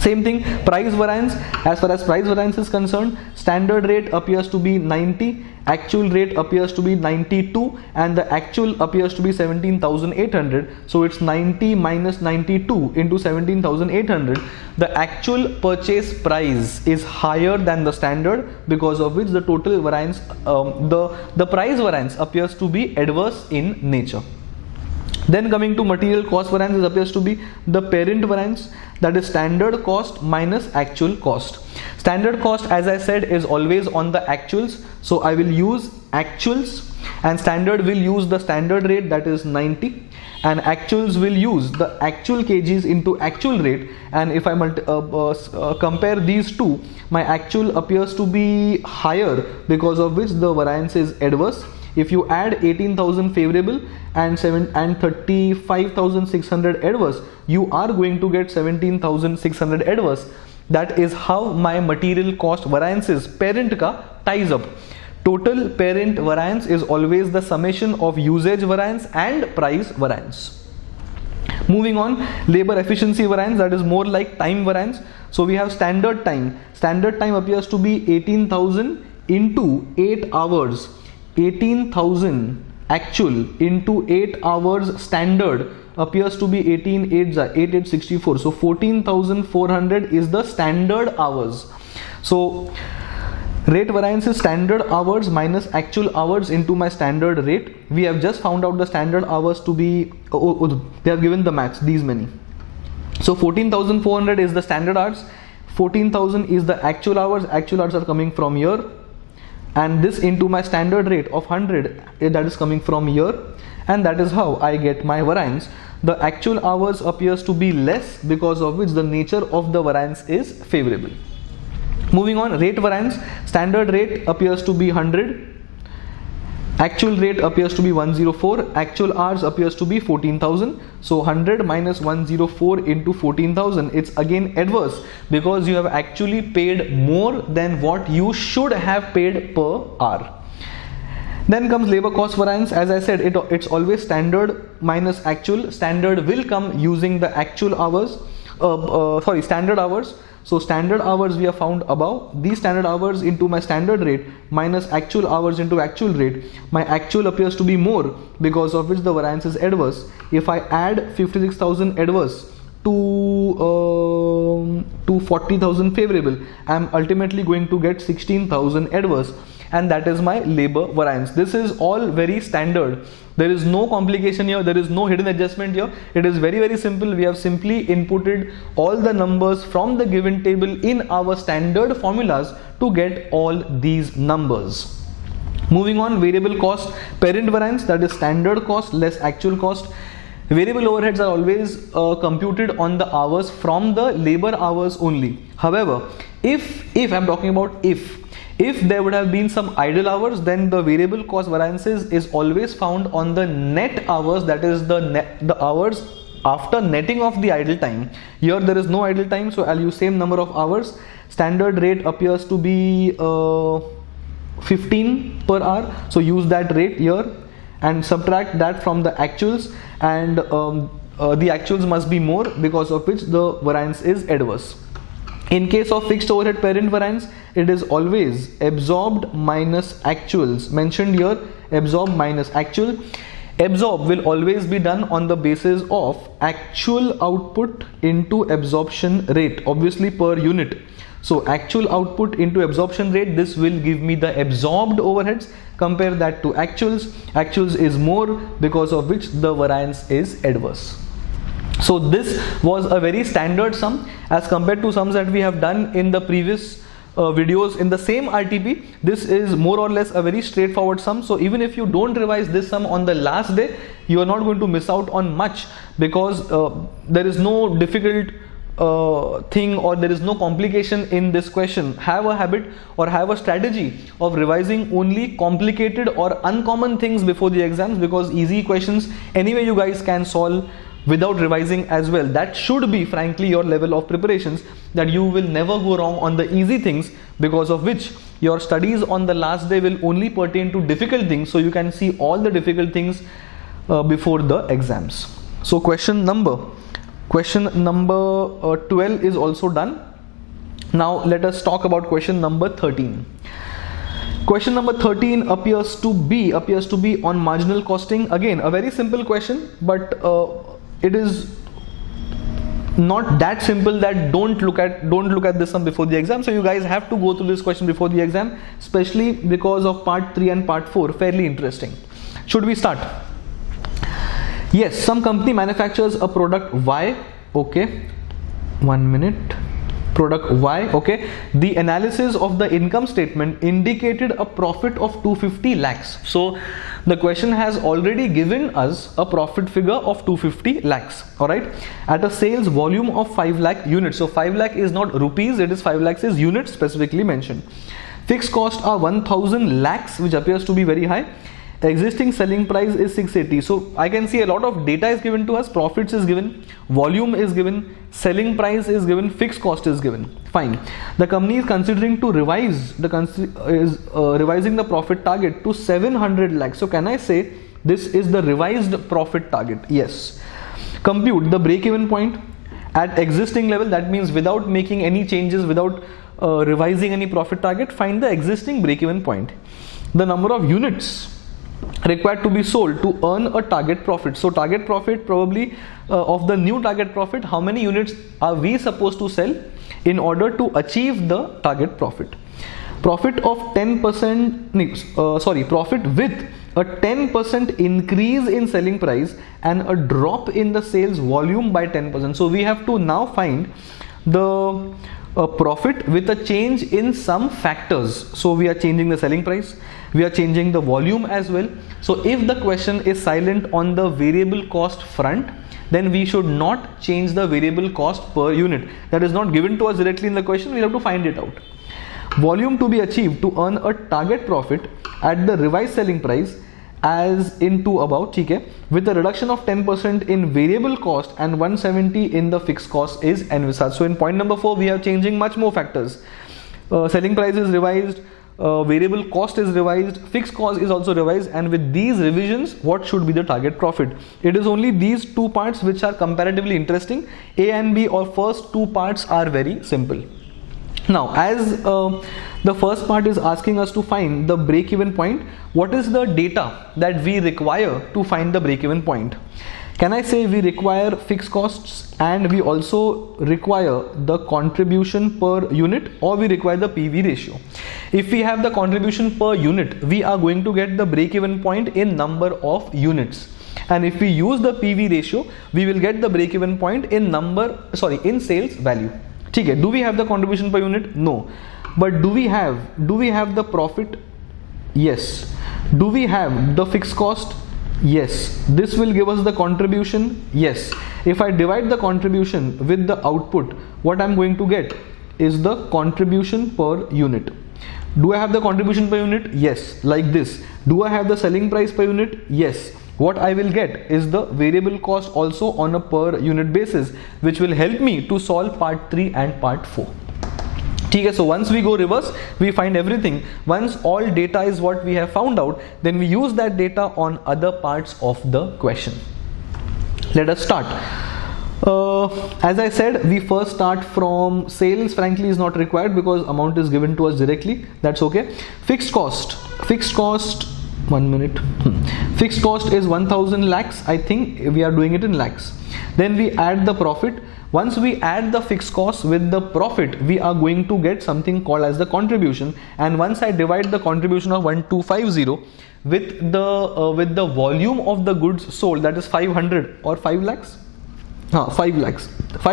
Same thing, price variance. As far as price variance is concerned, standard rate appears to be 90, actual rate appears to be 92, and the actual appears to be 17,800. So it's 90 minus 92 into 17,800. The actual purchase price is higher than the standard, because of which the total variance, the price variance appears to be adverse in nature. Then coming to material cost variance, this appears to be the parent variance, that is standard cost minus actual cost. Standard cost, as I said, is always on the actuals, so I will use actuals, and standard will use the standard rate, that is 90, and actuals will use the actual kgs into actual rate. And if I compare these two, my actual appears to be higher, because of which the variance is adverse. If you add 18,000 favorable and 35,600 adverse, you are going to get 17,600 adverse. That is how my material cost variances parent ka ties up. Total parent variance is always the summation of usage variance and price variance. Moving on, labor efficiency variance, that is more like time variance. So we have standard time. Standard time appears to be 18,000 into 8 hours. 18,000 actual into 8 hours standard appears to be 8,864. So 14,400 is the standard hours. So rate variance is standard hours minus actual hours into my standard rate. We have just found out the standard hours to be, they have given the max, these many. So 14,400 is the standard hours, 14,000 is the actual hours are coming from here, and this into my standard rate of 100, that is coming from here, and that is how I get my variance. The actual hours appears to be less, because of which the nature of the variance is favorable. Moving on, rate variance. Standard rate appears to be 100, actual rate appears to be 104, actual hours appears to be 14,000. So 100 minus 104 into 14,000, it's again adverse, because you have actually paid more than what you should have paid per hour. Then comes labor cost variance. As I said, it's always standard minus actual. Standard will come using the actual hours, standard hours. So standard hours we have found above. These standard hours into my standard rate minus actual hours into actual rate. My actual appears to be more, because of which the variance is adverse. If I add 56,000 adverse to 40,000 favorable, I am ultimately going to get 16,000 adverse, and that is my labor variance. This is all very standard. There is no complication here, there is no hidden adjustment here. It is very, very simple. We have simply inputted all the numbers from the given table in our standard formulas to get all these numbers. Moving on, variable cost parent variance, that is standard cost less actual cost. Variable overheads are always computed on the hours from the labor hours only. However, if I'm talking about if there would have been some idle hours, then the variable cost variances is always found on the net hours, that is the hours after netting off the idle time. Here there is no idle time, so I'll use same number of hours. Standard rate appears to be 15 per hour, so use that rate here and subtract that from the actuals, and the actuals must be more, because of which the variance is adverse. In case of fixed overhead parent variance, it is always absorbed minus actuals. Mentioned here, absorb minus actual. Absorb will always be done on the basis of actual output into absorption rate, obviously per unit. So actual output into absorption rate, this will give me the absorbed overheads. Compare that to actuals. Actuals is more, because of which the variance is adverse. So this was a very standard sum as compared to sums that we have done in the previous videos in the same RTP. This is more or less a very straightforward sum. So even if you don't revise this sum on the last day, you are not going to miss out on much, because there is no difficult thing or there is no complication in this question. Have a habit or have a strategy of revising only complicated or uncommon things before the exams, because easy questions anyway you guys can solve without revising as well. That should be frankly your level of preparations, that you will never go wrong on the easy things, because of which your studies on the last day will only pertain to difficult things, so you can see all the difficult things before the exams. So question number Question number 12 is also done. Now let us talk about question number 13. Question number 13 appears to be on marginal costing. Again, a very simple question, but it is not that simple that don't look at this sum before the exam. So you guys have to go through this question before the exam, especially because of part 3 and part 4. Fairly interesting. Should we start? Yes, some company manufactures a product Y. Okay, 1 minute. Product Y. Okay, the analysis of the income statement indicated a profit of 250 lakhs. So the question has already given us a profit figure of 250 lakhs. All right, at a sales volume of 5 lakh units. So 5 lakh is not rupees, it is 5 lakhs is units specifically mentioned. Fixed costs are 1000 lakhs, which appears to be very high. Existing selling price is 680. So I can see a lot of data is given to us. Profits is given, volume is given, selling price is given, fixed cost is given. Fine. The company is considering to revising the profit target to 700 lakhs. So can I say this is the revised profit target? Yes. Compute the break-even point at existing level. That means without making any changes, without revising any profit target, find the existing break-even point. The number of units required to be sold to earn a target profit. So target profit, probably of the new target profit, how many units are we supposed to sell in order to achieve the target profit? Profit of 10%, profit with a 10% increase in selling price and a drop in the sales volume by 10%. So we have to now find the profit with a change in some factors. So we are changing the selling price, we are changing the volume as well. So if the question is silent on the variable cost front, then we should not change the variable cost per unit. That is not given to us directly in the question, we have to find it out. Volume to be achieved to earn a target profit at the revised selling price as into above, okay, with a reduction of 10% in variable cost and 170 in the fixed cost is envisaged. So in point number 4 we are changing much more factors. Selling price is revised, variable cost is revised, fixed cost is also revised, and with these revisions what should be the target profit? It is only these two parts which are comparatively interesting. A and B, or first two parts, are very simple. Now as the first part is asking us to find the break-even point, what is the data that we require to find the break-even point? Can I say we require fixed costs and we also require the contribution per unit, or we require the PV ratio? If we have the contribution per unit, we are going to get the break-even point in number of units. And if we use the PV ratio, we will get the break-even point in sales value. Okay, do we have the contribution per unit? No. But do we have the profit? Yes. Do we have the fixed cost? Yes. This will give us the contribution? Yes. If I divide the contribution with the output, what I'm going to get is the contribution per unit. Do I have the contribution per unit? Yes, like this. Do I have the selling price per unit? Yes. What I will get is the variable cost also on a per unit basis, which will help me to solve part 3 and part 4. Okay, so once we go reverse, we find everything. Once all data is what we have found out, then we use that data on other parts of the question. Let us start. As I said, we first start from sales. Frankly is not required because amount is given to us directly. That's okay. Fixed cost, 1 minute. Fixed cost is 1000 lakhs. I think we are doing it in lakhs. Then we add the profit. Once we add the fixed cost with the profit, we are going to get something called as the contribution. And once I divide the contribution of 1250 with the volume of the goods sold, that is 500 or 5 lakhs. 5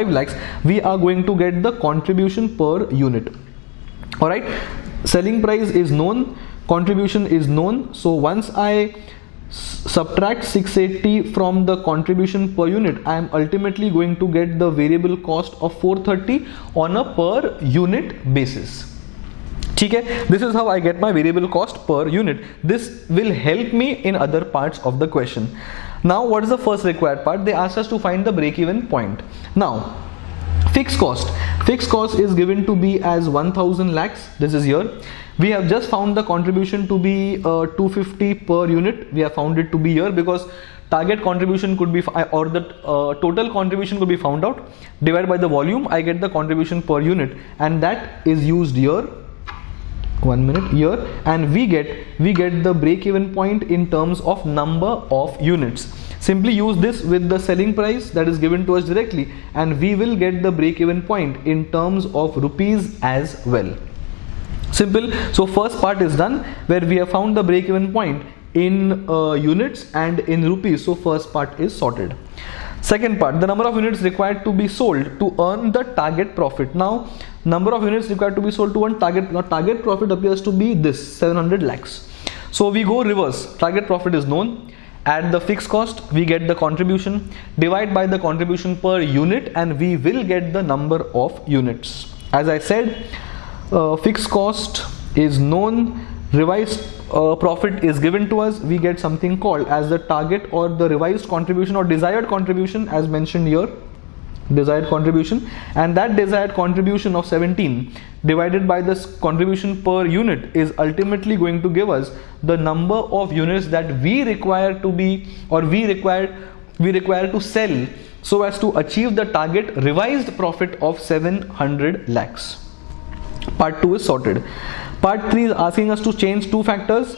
lakhs, we are going to get the contribution per unit. All right, selling price is known, contribution is known. So once I subtract 680 from the contribution per unit, I am ultimately going to get the variable cost of 430 on a per unit basis. Okay, this is how I get my variable cost per unit. This will help me in other parts of the question. Now what is the first required part? They asked us to find the break-even point. Now fixed cost is given to be as 1000 lakhs. This is here. We have just found the contribution to be 250 per unit. We have found it to be here because target contribution could be or the total contribution could be found out, divided by the volume, I get the contribution per unit, and that is used here. 1 minute here, and we get the break even point in terms of number of units. Simply use this with the selling price that is given to us directly, and we will get the break even point in terms of rupees as well. Simple. So first part is done, where we have found the break even point in units and in rupees. So first part is sorted. Second part, the number of units required to be sold to earn the target profit. Now, number of units required to be sold to earn target profit appears to be this 700 lakhs. So we go reverse. Target profit is known. Add the fixed cost, we get the contribution, divide by the contribution per unit, and we will get the number of units. As I said, fixed cost is known, revised profit is given to us, we get something called as the target or the revised contribution or desired contribution, as mentioned here, desired contribution, and that desired contribution of 17 divided by this contribution per unit is ultimately going to give us the number of units that we require to be, or we require to sell so as to achieve the target revised profit of 700 lakhs. Part 2 is sorted. Part 3 is asking us to change two factors.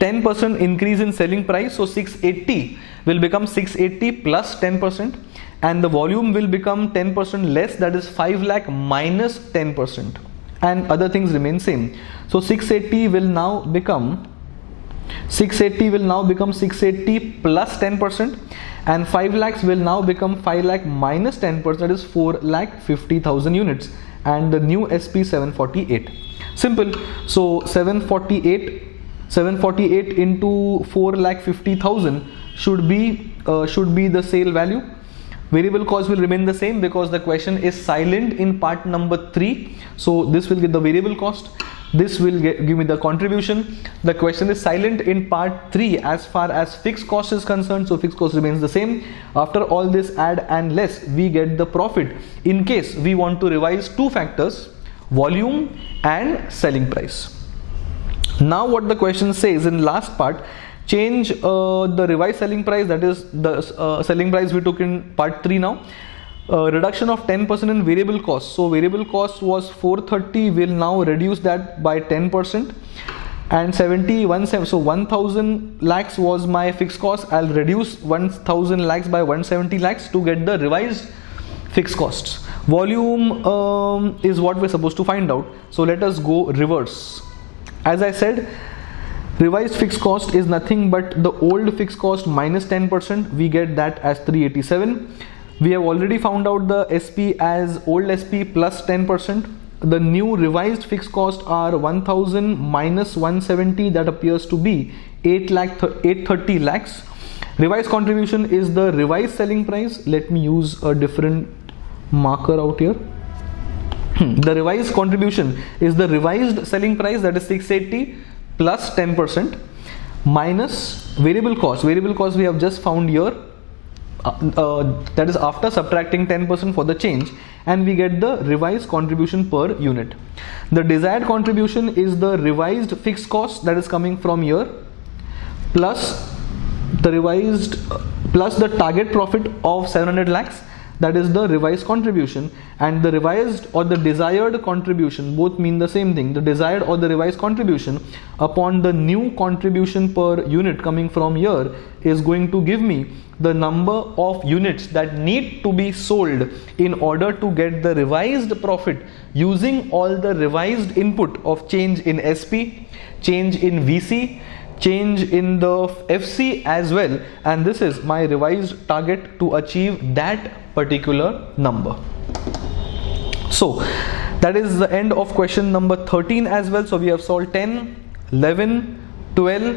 10% increase in selling price, so 680 will become 680 plus 10%, and the volume will become 10% less, that is 5 lakh minus 10%, and other things remain same. So 680 will now become 680 plus 10%, and 5 lakhs will now become 5 lakh minus 10%, that is 4 lakh 50,000 units, and the new SP 748. Simple. So 748 into 4 lakh 50,000 should be the sale value. Variable cost will remain the same because the question is silent in part number 3. So this will get the variable cost. This will give me the contribution. The question is silent in part 3 as far as fixed cost is concerned. So fixed cost remains the same. After all this add and less, we get the profit in case we want to revise two factors, volume and selling price. Now what the question says in last part, change the revised selling price, that is the selling price we took in part 3 now. Reduction of 10% in variable cost. So variable cost was 430, will now reduce that by 10%, and 1,000 lakhs was my fixed cost. I'll reduce 1,000 lakhs by 170 lakhs to get the revised fixed costs. Volume is what we're supposed to find out. So let us go reverse. As I said, revised fixed cost is nothing but the old fixed cost minus 10%. We get that as 387. We have already found out the SP as old SP plus 10%. The new revised fixed cost are 1,000 minus 170, that appears to be 830 lakhs. Revised contribution is the revised selling price. Let me use a different marker out here. The revised contribution is the revised selling price, that is 680 plus 10% minus variable cost. Variable cost we have just found here, that is after subtracting 10% for the change, and we get the revised contribution per unit. The desired contribution is the revised fixed cost that is coming from here, plus the target profit of 700 lakhs, that is the revised contribution, and the revised or the desired contribution both mean the same thing. The desired or the revised contribution upon the new contribution per unit coming from here is going to give me the number of units that need to be sold in order to get the revised profit using all the revised input of change in SP, change in VC, change in the FC as well, and this is my revised target to achieve that particular number. So that is the end of question number 13 as well. So we have solved 10, 11, 12,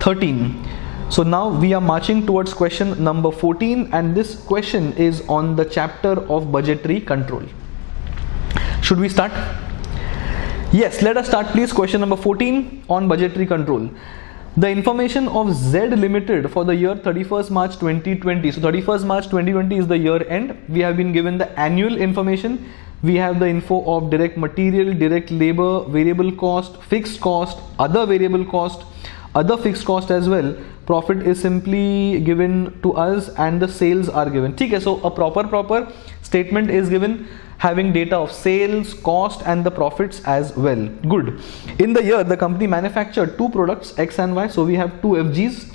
13. So now we are marching towards question number 14, and this question is on the chapter of budgetary control. Should we start? Yes, let us start please. Question number 14 on budgetary control. The information of Z Limited for the year 31st March 2020. So 31st March 2020 is the year end. We have been given the annual information. We have the info of direct material, direct labor, variable cost, fixed cost, other variable cost, other fixed cost as well. Profit is simply given to us and the sales are given. Okay, so a proper statement is given having data of sales, cost and the profits as well. Good. In the year, the company manufactured two products, X and Y. So we have two FGs.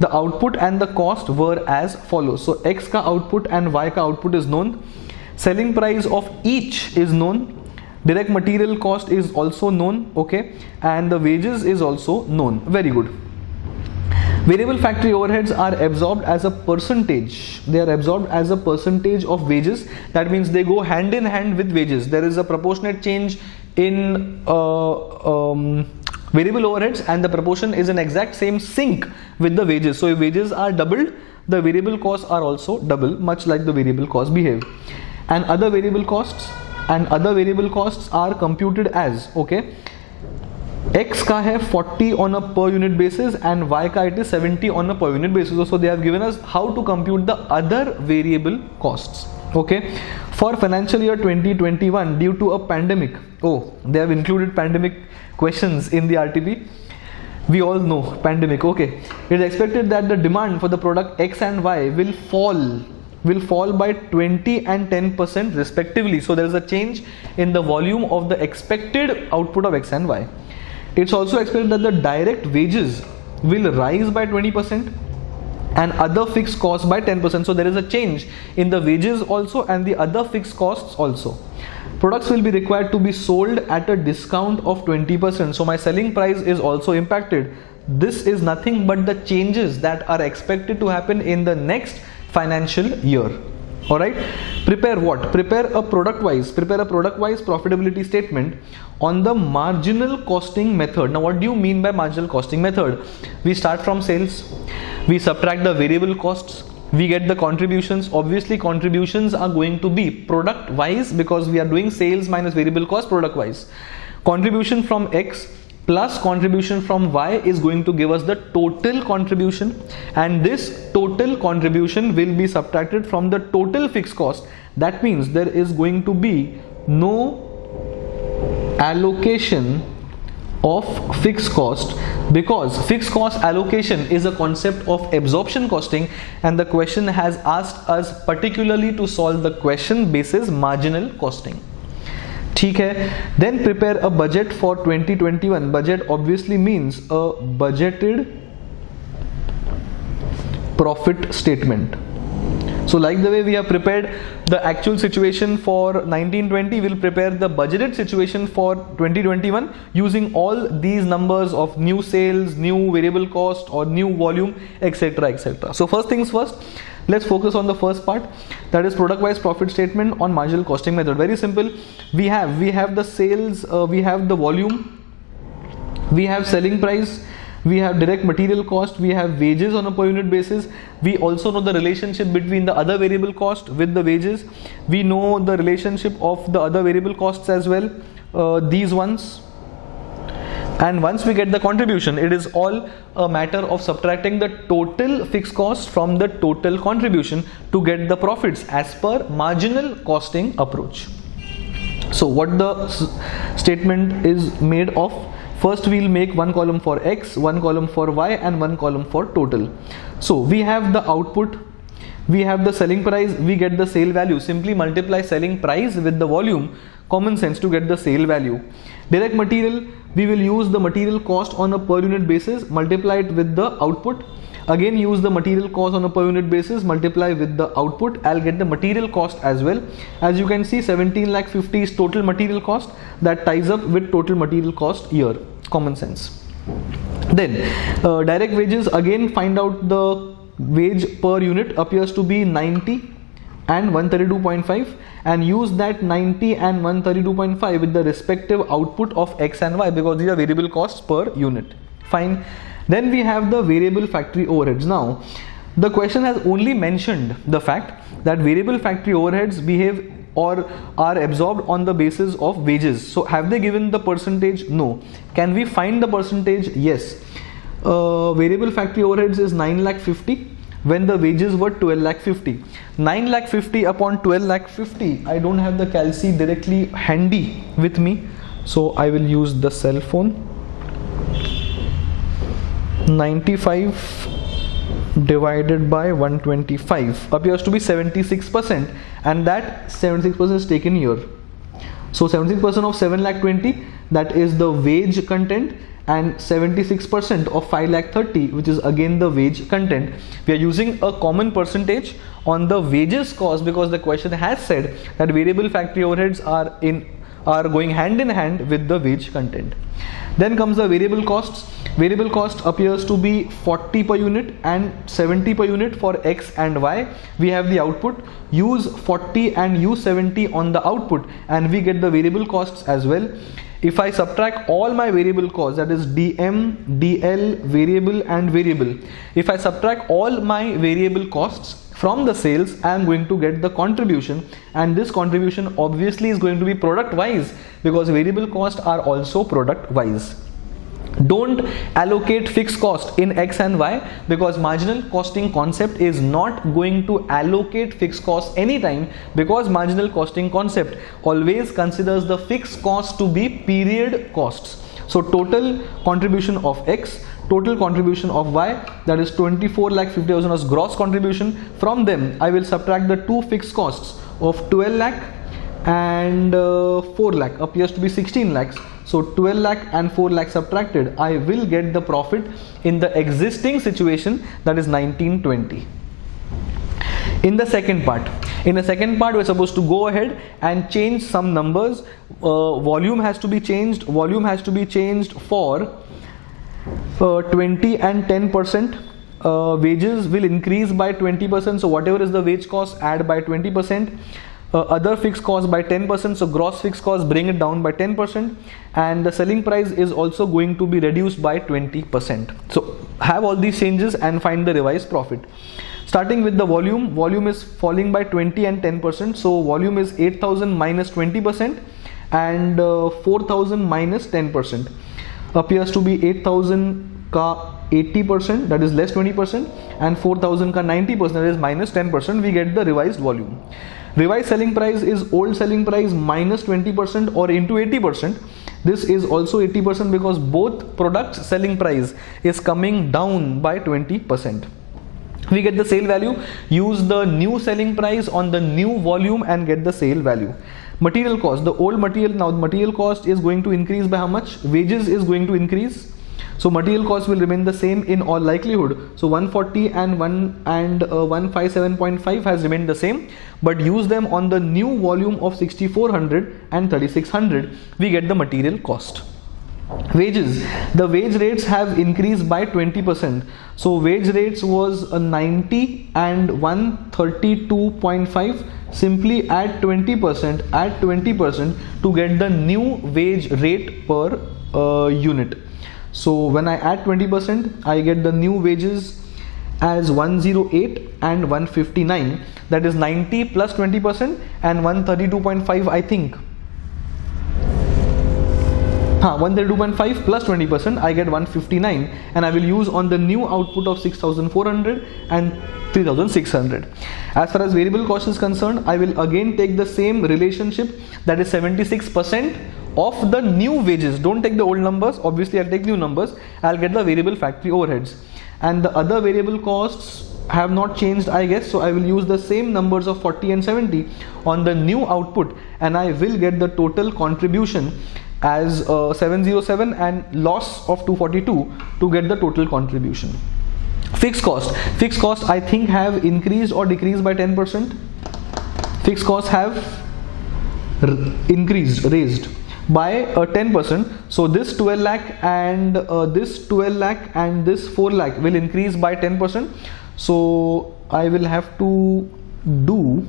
The output and the cost were as follows. So X ka output and Y ka output is known. Selling price of each is known. Direct material cost is also known. Okay. And the wages is also known. Very good. Variable factory overheads are absorbed as a percentage. They are absorbed as a percentage of wages. That means they go hand in hand with wages. There is a proportionate change in variable overheads and the proportion is in exact same sync with the wages. So if wages are doubled, the variable costs are also double, much like the variable costs behave. And other variable costs are computed as, okay, X ka hai 40 on a per unit basis and Y ka it is 70 on a per unit basis. So they have given us how to compute the other variable costs. Okay, for financial year 2021, due to a pandemic, they have included pandemic questions in the RTP. We all know pandemic. Okay, it is expected that the demand for the product X and Y will fall by 20 and 10% respectively. So there is a change in the volume of the expected output of X and Y. It's also expected that the direct wages will rise by 20% and other fixed costs by 10%. So there is a change in the wages also and the other fixed costs also. Products will be required to be sold at a discount of 20%. So my selling price is also impacted. This is nothing but the changes that are expected to happen in the next financial year. Alright, prepare what? Prepare a product wise profitability statement on the marginal costing method. Now what do you mean by marginal costing method? We start from sales, we subtract the variable costs, we get the contributions. Obviously contributions are going to be product wise because we are doing sales minus variable cost product wise. Contribution from X plus contribution from Y is going to give us the total contribution, and this total contribution will be subtracted from the total fixed cost. That means there is going to be no allocation of fixed cost, because fixed cost allocation is a concept of absorption costing, and the question has asked us particularly to solve the question basis marginal costing. ठीक है. Then prepare a budget for 2021. Budget obviously means a budgeted profit statement. So like the way we have prepared the actual situation for 1920, we'll prepare the budgeted situation for 2021 using all these numbers of new sales, new variable cost or new volume, etc, etc. So first things first, let's focus on the first part, that is product wise profit statement on marginal costing method. Very simple. We have the sales, we have the volume, we have selling price, we have direct material cost, we have wages on a per unit basis. We also know the relationship between the other variable cost with the wages. We know the relationship of the other variable costs as well, these ones. And once we get the contribution, it is all a matter of subtracting the total fixed cost from the total contribution to get the profits as per marginal costing approach. So what the statement is made of? First we'll make one column for X, one column for Y and one column for total. So we have the output, we have the selling price, we get the sale value. Simply multiply selling price with the volume, common sense, to get the sale value. Direct material, we will use the material cost on a per unit basis, multiply it with the output. Again use the material cost on a per unit basis, multiply with the output. I'll get the material cost as well. As you can see, 17 lakh 50 is total material cost. That ties up with total material cost here. Common sense. Then direct wages, again find out the wage per unit appears to be 90 and 132.5, and use that 90 and 132.5 with the respective output of X and Y, because these are variable costs per unit. Fine. Then we have the variable factory overheads. Now the question has only mentioned the fact that variable factory overheads behave or are absorbed on the basis of wages. So have they given the percentage? No. Can we find the percentage? Yes. Variable factory overheads is 9 lakh 50 when the wages were 12 lakh 50. 9 lakh 50 upon 12 lakh 50. I don't have the calci directly handy with me, so I will use the cell phone. 95 divided by 125 appears to be 76%, and that 76% is taken here. So 76% of 7,20,000, that is the wage content, and 76% of 5,30,000, which is again the wage content. We are using a common percentage on the wages cost because the question has said that variable factory overheads are going hand in hand with the wage content. Then comes the variable costs. Variable cost appears to be 40 per unit and 70 per unit for X and Y. We have the output. Use 40 and use 70 on the output and we get the variable costs as well. If I subtract all my variable costs, that is DM, DL, variable and variable. If I subtract all my variable costs from the sales, I am going to get the contribution, and this contribution obviously is going to be product wise because variable costs are also product wise. Don't allocate fixed cost in X and Y because marginal costing concept is not going to allocate fixed cost anytime, because marginal costing concept always considers the fixed cost to be period costs. So total contribution of X, total contribution of Y, that is 24,50,000 as gross contribution. From them I will subtract the two fixed costs of 12 lakh and 4 lakh, appears to be 16 lakhs. So 12 lakh and 4 lakh subtracted, I will get the profit in the existing situation, that is 1920. In the second part, we're supposed to go ahead and change some numbers. Volume has to be changed. Volume has to be changed for 20 and 10%. Wages will increase by 20%. So whatever is the wage cost, add by 20%. Other fixed costs by 10%, so gross fixed costs bring it down by 10%, and the selling price is also going to be reduced by 20%. So have all these changes and find the revised profit. Starting with the volume, volume is falling by 20 and 10%, so volume is 8,000 minus 20% and 4,000 minus 10%. Appears to be 8,000 ka 80%, that is less 20%, and 4,000 ka 90%, that is minus 10%. We get the revised volume. Revised selling price is old selling price minus 20% or into 80%. This is also 80% because both products selling price is coming down by 20%. We get the sale value. Use the new selling price on the new volume and get the sale value. Material cost, the old material, now the material cost is going to increase by how much? Wages is going to increase. So material cost will remain the same in all likelihood. So 140 and 157.5 has remained the same, but use them on the new volume of 6,400 and 3,600. We get the material cost. Wages, the wage rates have increased by 20%. So wage rates was 90 and 132.5. Simply add 20% to get the new wage rate per unit. So when I add 20%, I get the new wages as 108 and 159, that is 90 plus 20% and 132.5, I think. 132.5 plus 20%, I get 159, and I will use on the new output of 6,400 and 3,600. As far as variable cost is concerned, I will again take the same relationship, that is 76% of the new wages. Don't take the old numbers, obviously I'll take new numbers. I'll get the variable factory overheads, and the other variable costs have not changed, I guess, so I will use the same numbers of 40 and 70 on the new output, and I will get the total contribution as 707 and loss of 242 to get the total contribution. Fixed cost I think have increased or decreased by 10%. Fixed costs have raised by 10%. So this 12 lakh and this 12 lakh and this 4 lakh will increase by 10%. So I will have to do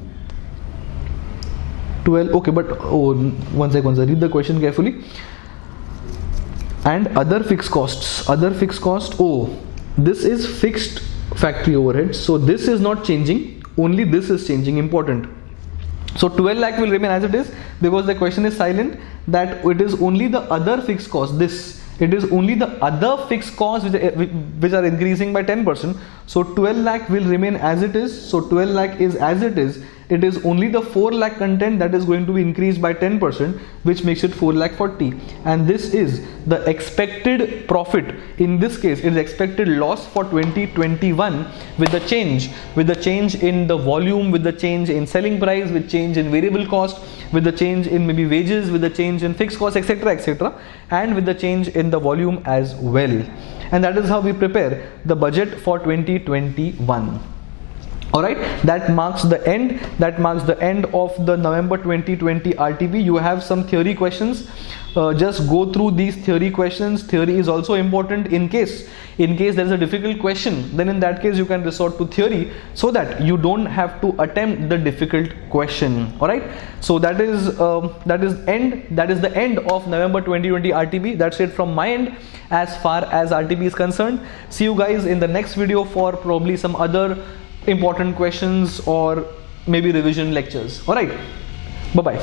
12, okay, but one second, read the question carefully. And other fixed costs, this is fixed factory overhead, so this is not changing, only this is changing, important. So 12 lakh will remain as it is because the question is silent, that it is only the other fixed cost, it is only the other fixed costs which are increasing by 10%. So 12 lakh will remain as it is, so 12 lakh is as it is, it is only the 4 lakh content that is going to be increased by 10%, which makes it 4 lakh 40. And this is the expected profit. In this case, it is expected loss for 2021 with the change in the volume, with the change in selling price, with change in variable cost, with the change in maybe wages, with the change in fixed costs, etc., and with the change in the volume as well. And that is how we prepare the budget for 2021. Alright, that marks the end of the November 2020 RTP. You have some theory questions. Just go through these theory questions. Theory is also important in case there is a difficult question. Then in that case you can resort to theory so that you don't have to attempt the difficult question. Alright, so that is the end of November 2020 RTP. That's it from my end as far as RTP is concerned. See you guys in the next video for probably some other important questions or maybe revision lectures. Alright, bye bye.